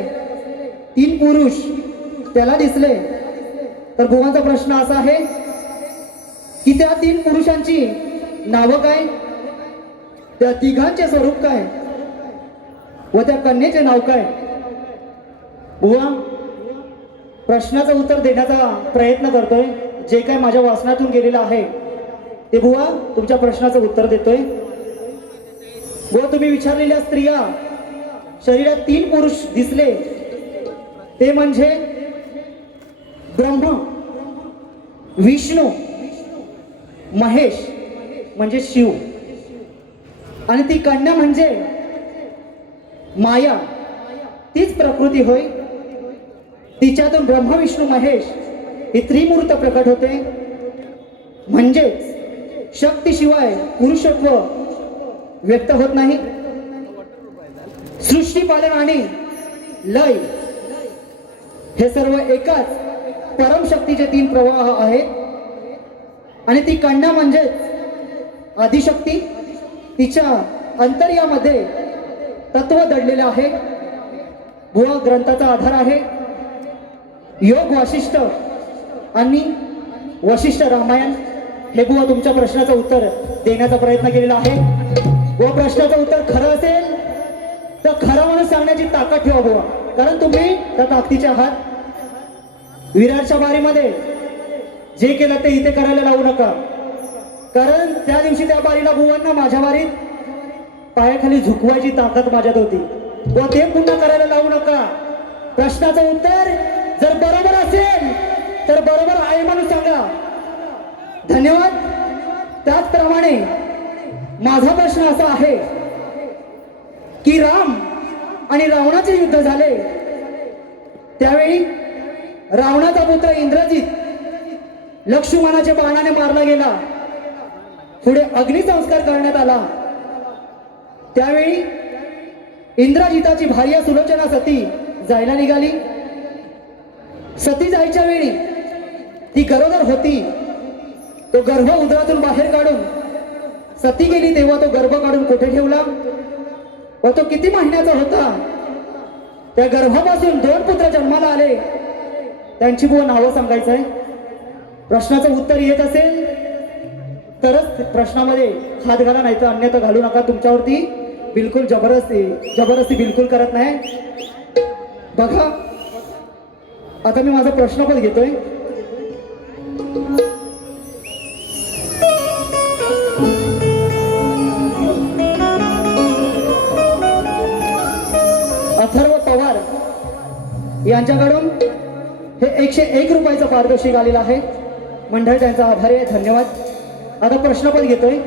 3 पुरुष त्याला दिसले. तर बुवांचा प्रश्न असा आहे की त्या 3 पुरुषांची नावं काय, त्या तिघांचे स्वरूप काय व त्या कन्येचे नाव काय. बुवा, प्रश्नाचं उत्तर देण्याचा प्रयत्न करतोय. जे काय माझ्या वाचनातून गेलेलं आहे ते बुवा तुमच्या प्रश्नाचं उत्तर देतोय. बुवा, तुम्ही विचारलेल्या स्त्रिया शरीरात 3 पुरुष दिसले, ते म्हणजे ब्रह्मा, विष्णू महेश म्हणजे शिव आणि ती कन्या म्हणजे माया, तीच प्रकृती होय. तिच्यातून ब्रह्म विष्णू महेश हे त्रिमूर्त प्रकट होते. म्हणजेच शक्तीशिवाय पुरुषत्व व्यक्त होत नाही. सृष्टी पालन आणि लय हे सर्व एकाच परमशक्तीचे 3 प्रवाह आहेत आणि ती कन्या म्हणजेच आदिशक्ती. तिच्या अंतर्यामध्ये तत्व दडलेले आहे. बुवा ग्रंथाचा आधार आहे. योग वासिष्ठ आणि वशिष्ठ रामायण हे बुवा तुमच्या प्रश्नाचं उत्तर देण्याचा प्रयत्न केलेला आहे. बुवा प्रश्नाचं उत्तर खरं असेल तर खरं म्हणून सांगण्याची ताकद ठेवा बुवा, कारण तुम्ही त्या ताकदीचे आहात. विराटच्या बारीमध्ये जे केलं ते इथे करायला लावू नका, कारण त्या दिवशी त्या बारीला बुवांना माझ्या बारीत पायाखाली झुकवायची ताकद माझ्यात होती. व ते पुन्हा करायला लावू नका. प्रश्नाचं उत्तर जर बरोबर असेल तर बरोबर आहे म्हणून सांगा. धन्यवाद. त्याचप्रमाणे माझा प्रश्न असा आहे की राम आणि रावणाचे युद्ध झाले त्यावेळी रावणाचा पुत्र इंद्रजित लक्ष्मणाच्या बाणाने मारला गेला. पुढे अग्निसंस्कार करण्यात आला. त्यावेळी इंद्रजिताची भार्या सुलोचना सती जायला निघाली. सती जायच्या वेळी ती गरोदर होती. तो गर्भ उदरातून बाहेर काढून सती गेली तेव्हा तो गर्भ काढून कुठे ठेवला व तो किती महिन्याचा होता. त्या गर्भापासून 2 पुत्र जन्माला आले. त्यांची बुवा नावं सांगायचं आहे. प्रश्नाचं उत्तर येत असेल तरच प्रश्नामध्ये हात घाला, नाही तर अन्यथा घालू नका. तुमच्यावरती बिलकुल जबरदस्ती बिलकुल करत नाही. बघा आता मी माझा प्रश्न पण घेतोय. अथर्व पवार यांच्याकडून हे 101 रुपयाचं पारितोषिक आलेलं आहे. मंडळ त्यांचा आभारी आहे. धन्यवाद. आता प्रश्न पण घेतोय.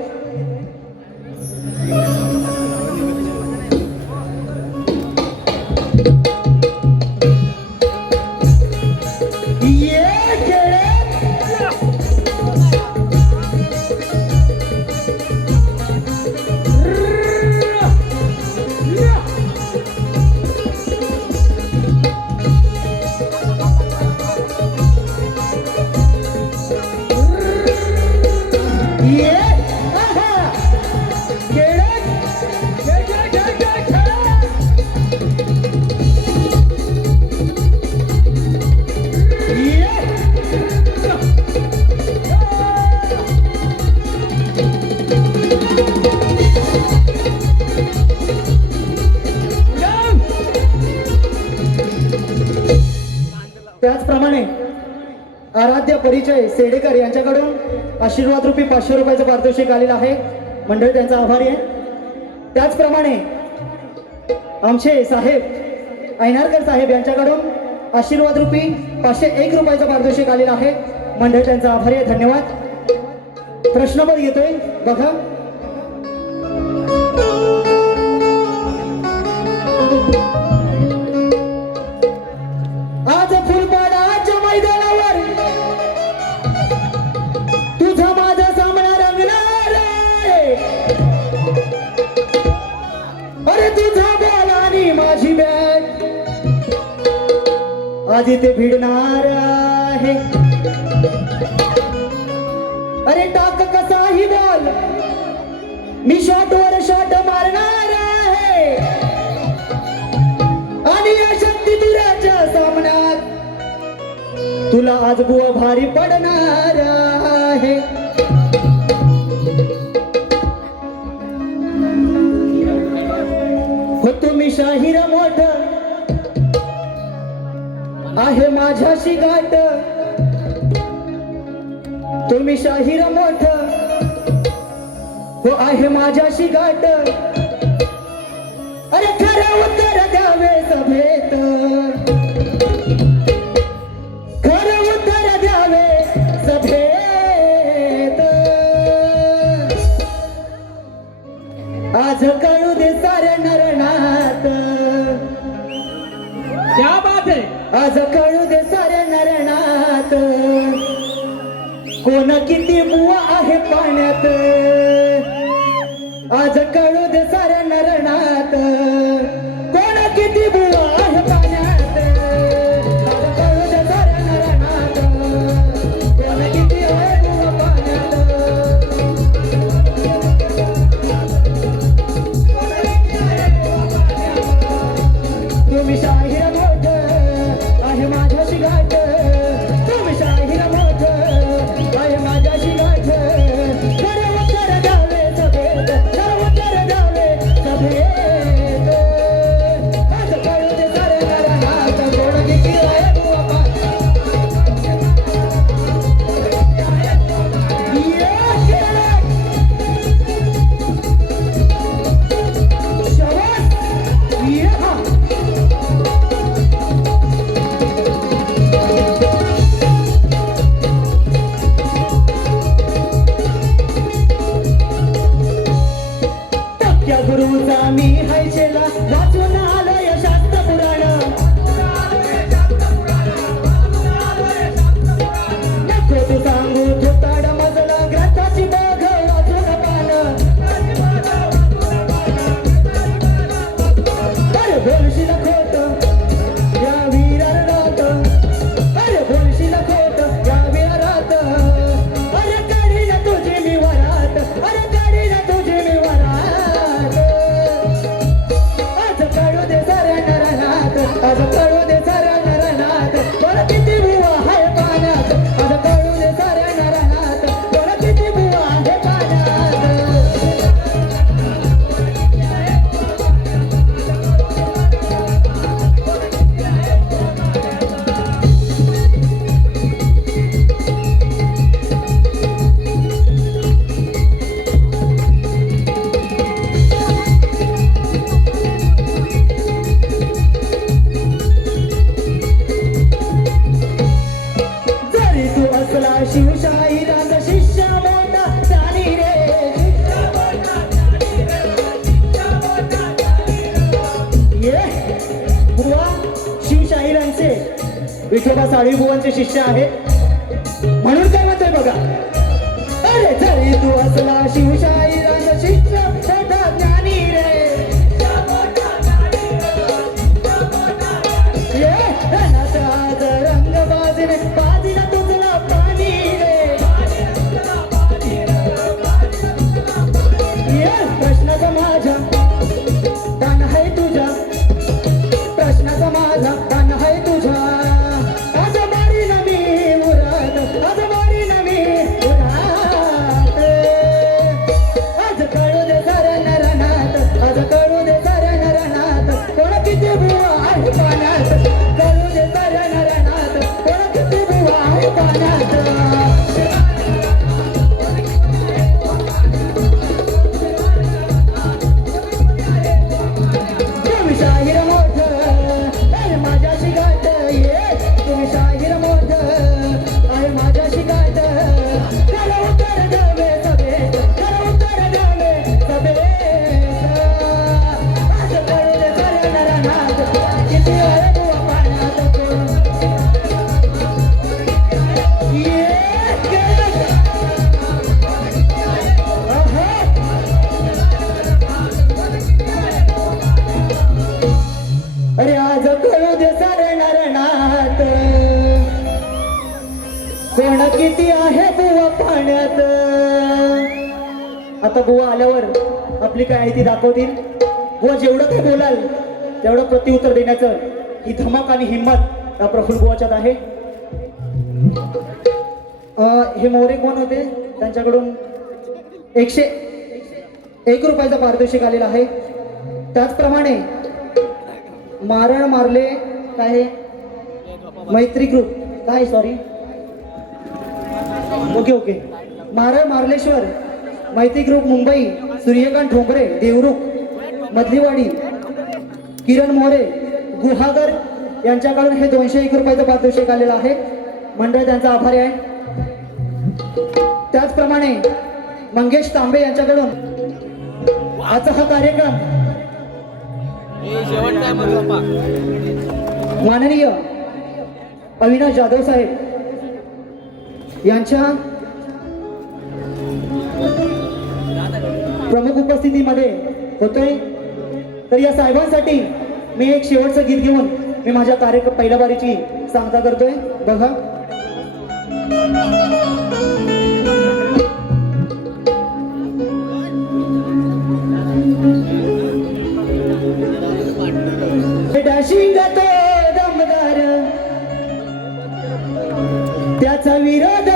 त्याचप्रमाणे आराध्य परिचय सेडेकर यांच्याकडून आशीर्वाद रूपी 500 रुपयाचं पारितोषिक आलेलं आहे. मंडळी त्यांचा आभारी आहे. त्याचप्रमाणे आमचे साहेब ऐनारकर साहेब यांच्याकडून आशीर्वाद रूपी 501 रुपयाचं पारितोषिक आलेलं आहे. मंडळी त्यांचा आभारी आहे. धन्यवाद. प्रश्न पण घेतोय बघा. आज फुलपाडाच्या मैदानावर तुझा माझा सामना रंगणार आहे. अरे तुझा बॉल आणि माझी बॅट आज इथे भिडणार आहे. अरे टाक कसाही बॉल मी शॉटवर शॉट मारणार आहे आणि या शक्ती तुझ्या सामन्यात तुला आज बुवा भारी पडणार आहे. हो तुम्ही शाहीर मोठ आहे माझ्याशी गाठ. तुम्ही शाहीर मोठ हो आहे माझ्याशी गाठ. अरे खरं उत्तर द्यावे सभेत. खरं उत्तर द्यावे सभेत. आज कळू दे साऱ्या नरनात, क्या बात है. आज कळू दे साऱ्या नरनात, कोण किती बुवा आहे पाण्यात. आज कळू दे साऱ्या नरनात, कोण किती बुवा आहे पाण्यात. आज कळू दे साऱ्या नरनात, कोण किती आहे बुवा पाण्यात. तुम्ही शाहीर मोठ आहे माझ्याशी गाठ, तुम्ही शाहीर मोठ आहे माझ्याशी गाठ. खरं उत्तर द्यावे सभेत, खरं उत्तर द्यावे सभेत. आज कळू दे साऱ्या नरनात, कोण किती आहे बुवा पाण्यात. शाबास. हा. त्या गुरुचा मी हैशेला वाचून आलोय शास्त्र पुराण. नको तू सांगू थोताड मजला ग्रंथाची बघ वाचून पान. अरे बोलशील खोट या वीरात, अरे बोलशील खोट या वीरात. अरे काढीन तुझी मी वरात, अरे काढीन तुझी मी वरात. आज कळू दे साऱ्या नरनात, आज कळू दे साऱ्या नरनात, कोण किती बुवा आहे पाण्यात. आज कळू दे साऱ्या नरनात, कोण किती बुवा आहे पाण्यात. जरी तू असला शिवशाहिराचा शिष्य मोठा झाली रे. ये बुवा शिवशाहिरांचे विठोबा साळवी बुवांचे शिष्य आहे म्हणून काय म्हणतोय बघा. अरे जरी तू असला शिवशाहिराचा शिष्य मोठा ज्ञानी रे. ये रणाचा आज रंग बाजने बाजीला तुझला पाणी रे. ये प्रश्नाचा माझा दान आहे तुझा, प्रश्नाचा माझा दान आहे तुझा. आज मारी न मी उरात, आज मारी न मी उरात. आज कळू दे साऱ्या नरनात, आज कळू दे साऱ्या नरनात, कोण किती बुवा आहे पाण्यात. कळू दे साऱ्या नरनात, कोण किती बुवा आहे पाण्यात. तुम्ही शाहीर मोठ आहे माझ्याशी गाठ, ये तुम्ही शाहीर मोठ आहे माझ्याशी गाठ. खरं उत्तर द्यावे सभेत, खरं उत्तर द्यावे सभेत. आज कळू दे साऱ्या नरनात, किती आहे बुवा पाण्यात. ये आहा. अरे आज कळू दे साऱ्या नरनात, कोण किती आहे बुवा पाण्यात. आता बुवा आल्यावर आपली काय आहे ती दाखवतील. बुवा जेवढं काही बोलाल तेवढं प्रत्युत्तर देण्याचं ही धमक आणि हिंमत या प्रफुल्ल बुवाच्यात आहे. हे मोरे कोण होते, त्यांच्याकडून 101 रुपयाचा पारितोषिक आलेला आहे. त्याचप्रमाणे मारण मारले काय हे? मैत्री ग्रुप काय, सॉरी, ओके मारण मार्लेश्वर मैत्री ग्रुप मुंबई, सूर्यकांत ठोंबरे देवरुख मधलीवाडी, किरण मोरे गुहागर यांच्याकडून हे 201 रुपयाचं पारितोषिक आलेलं आहे. मंडळ त्यांचा आभारी आहे. त्याचप्रमाणे मंगेश तांबे यांच्याकडून आजचा हा कार्यक्रम शेवटचा आहे मग बाप्पा. माननीय अविनाश जाधव साहेब यांच्या प्रमुख उपस्थितीमध्ये होतोय. तर या साहेबांसाठी मी एक शेवटचं गीत घेऊन मी माझ्या पहिल्या बारीची सांगता करतोय. बघा. डॅशिंग तो दमदार त्याचा विरोध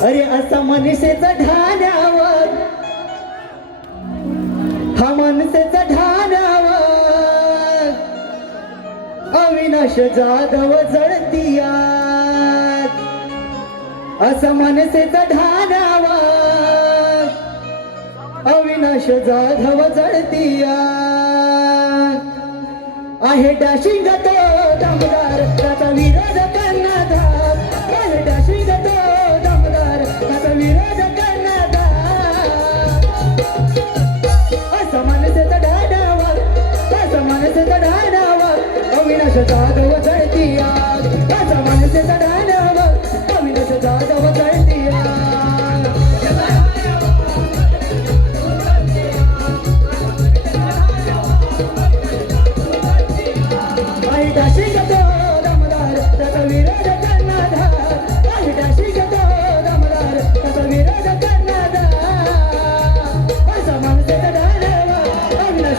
अरे असा मनसेचा ढाण्यावर हा मनसेचा ढाण्यावर अविनाश जाधव जळतीया असा मनसेचा ढाण्यावर अविनाश जाधव जळतीया आहे डॅशिंग तो दमदार त्याचा विरोध करण्यात आहे डॅशिंग तो दमदार त्याचा विरोध करण्यात असं मनसेचा ढाण्यावर असं मनसेचा ढाण्यावर अविनाश जाधव जळतीया असं मनसेचा ढाण्यावर अविनाश जाधव जळतीया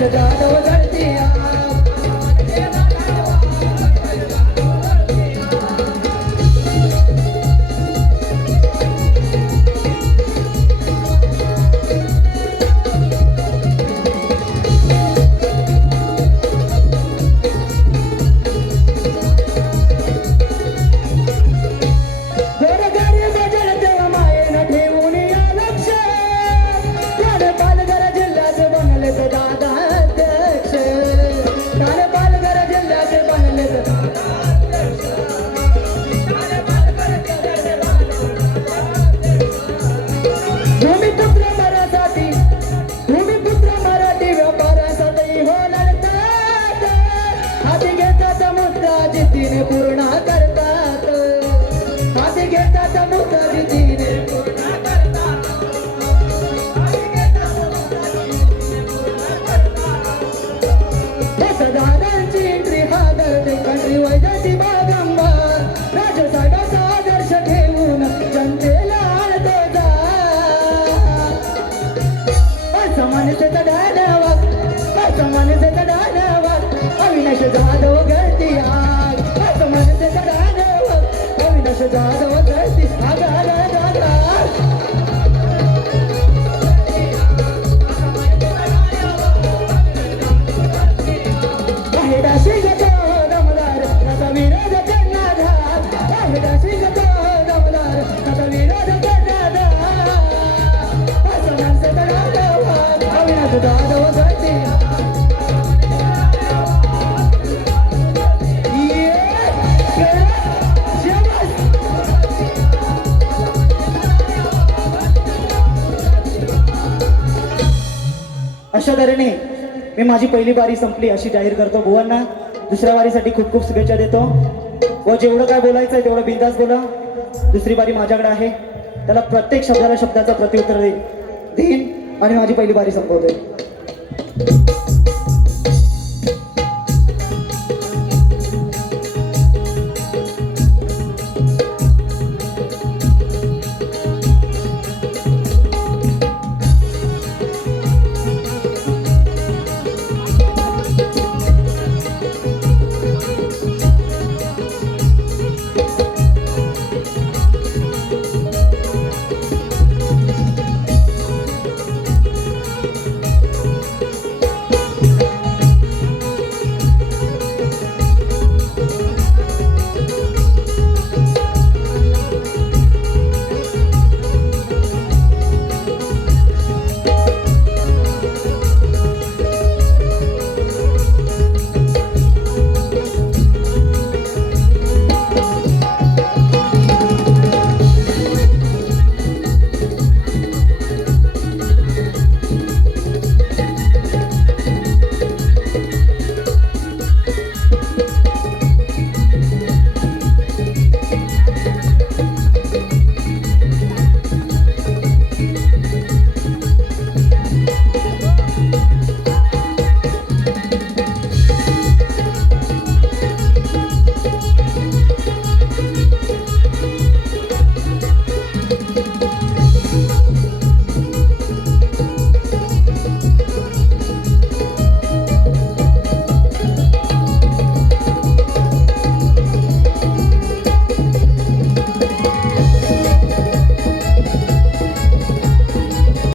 जाधव जळतीया पूर्ण करतात हाती घेतात मुद्दा जितीने पूर्ण करतात दादांची एंट्री हादरते कंट्री वैद्याची बागंबर राजसाहेबांचा आदर्श ठेवून जनतेला आणतो जा असमानतेचा ढाण्यावर असमानतेचा ढाण्यावर अविनाश जाधव गळती आग असमानतेचा ढाण्यावर अविनाश जाधव गळती आग आग आग अशा तऱ्हेने मी माझी पहिली बारी संपली अशी जाहीर करतो. बुवांना दुसऱ्या बारीसाठी खूप खूप शुभेच्छा देतो व जेवढं काय बोलायचं आहे तेवढं बिंदास बोला. दुसरी बारी माझ्याकडे आहे, त्याला प्रत्येक शब्दाला शब्दाचं प्रत्युत्तर देईन आणि माझी पहिली बारी संपवतोय.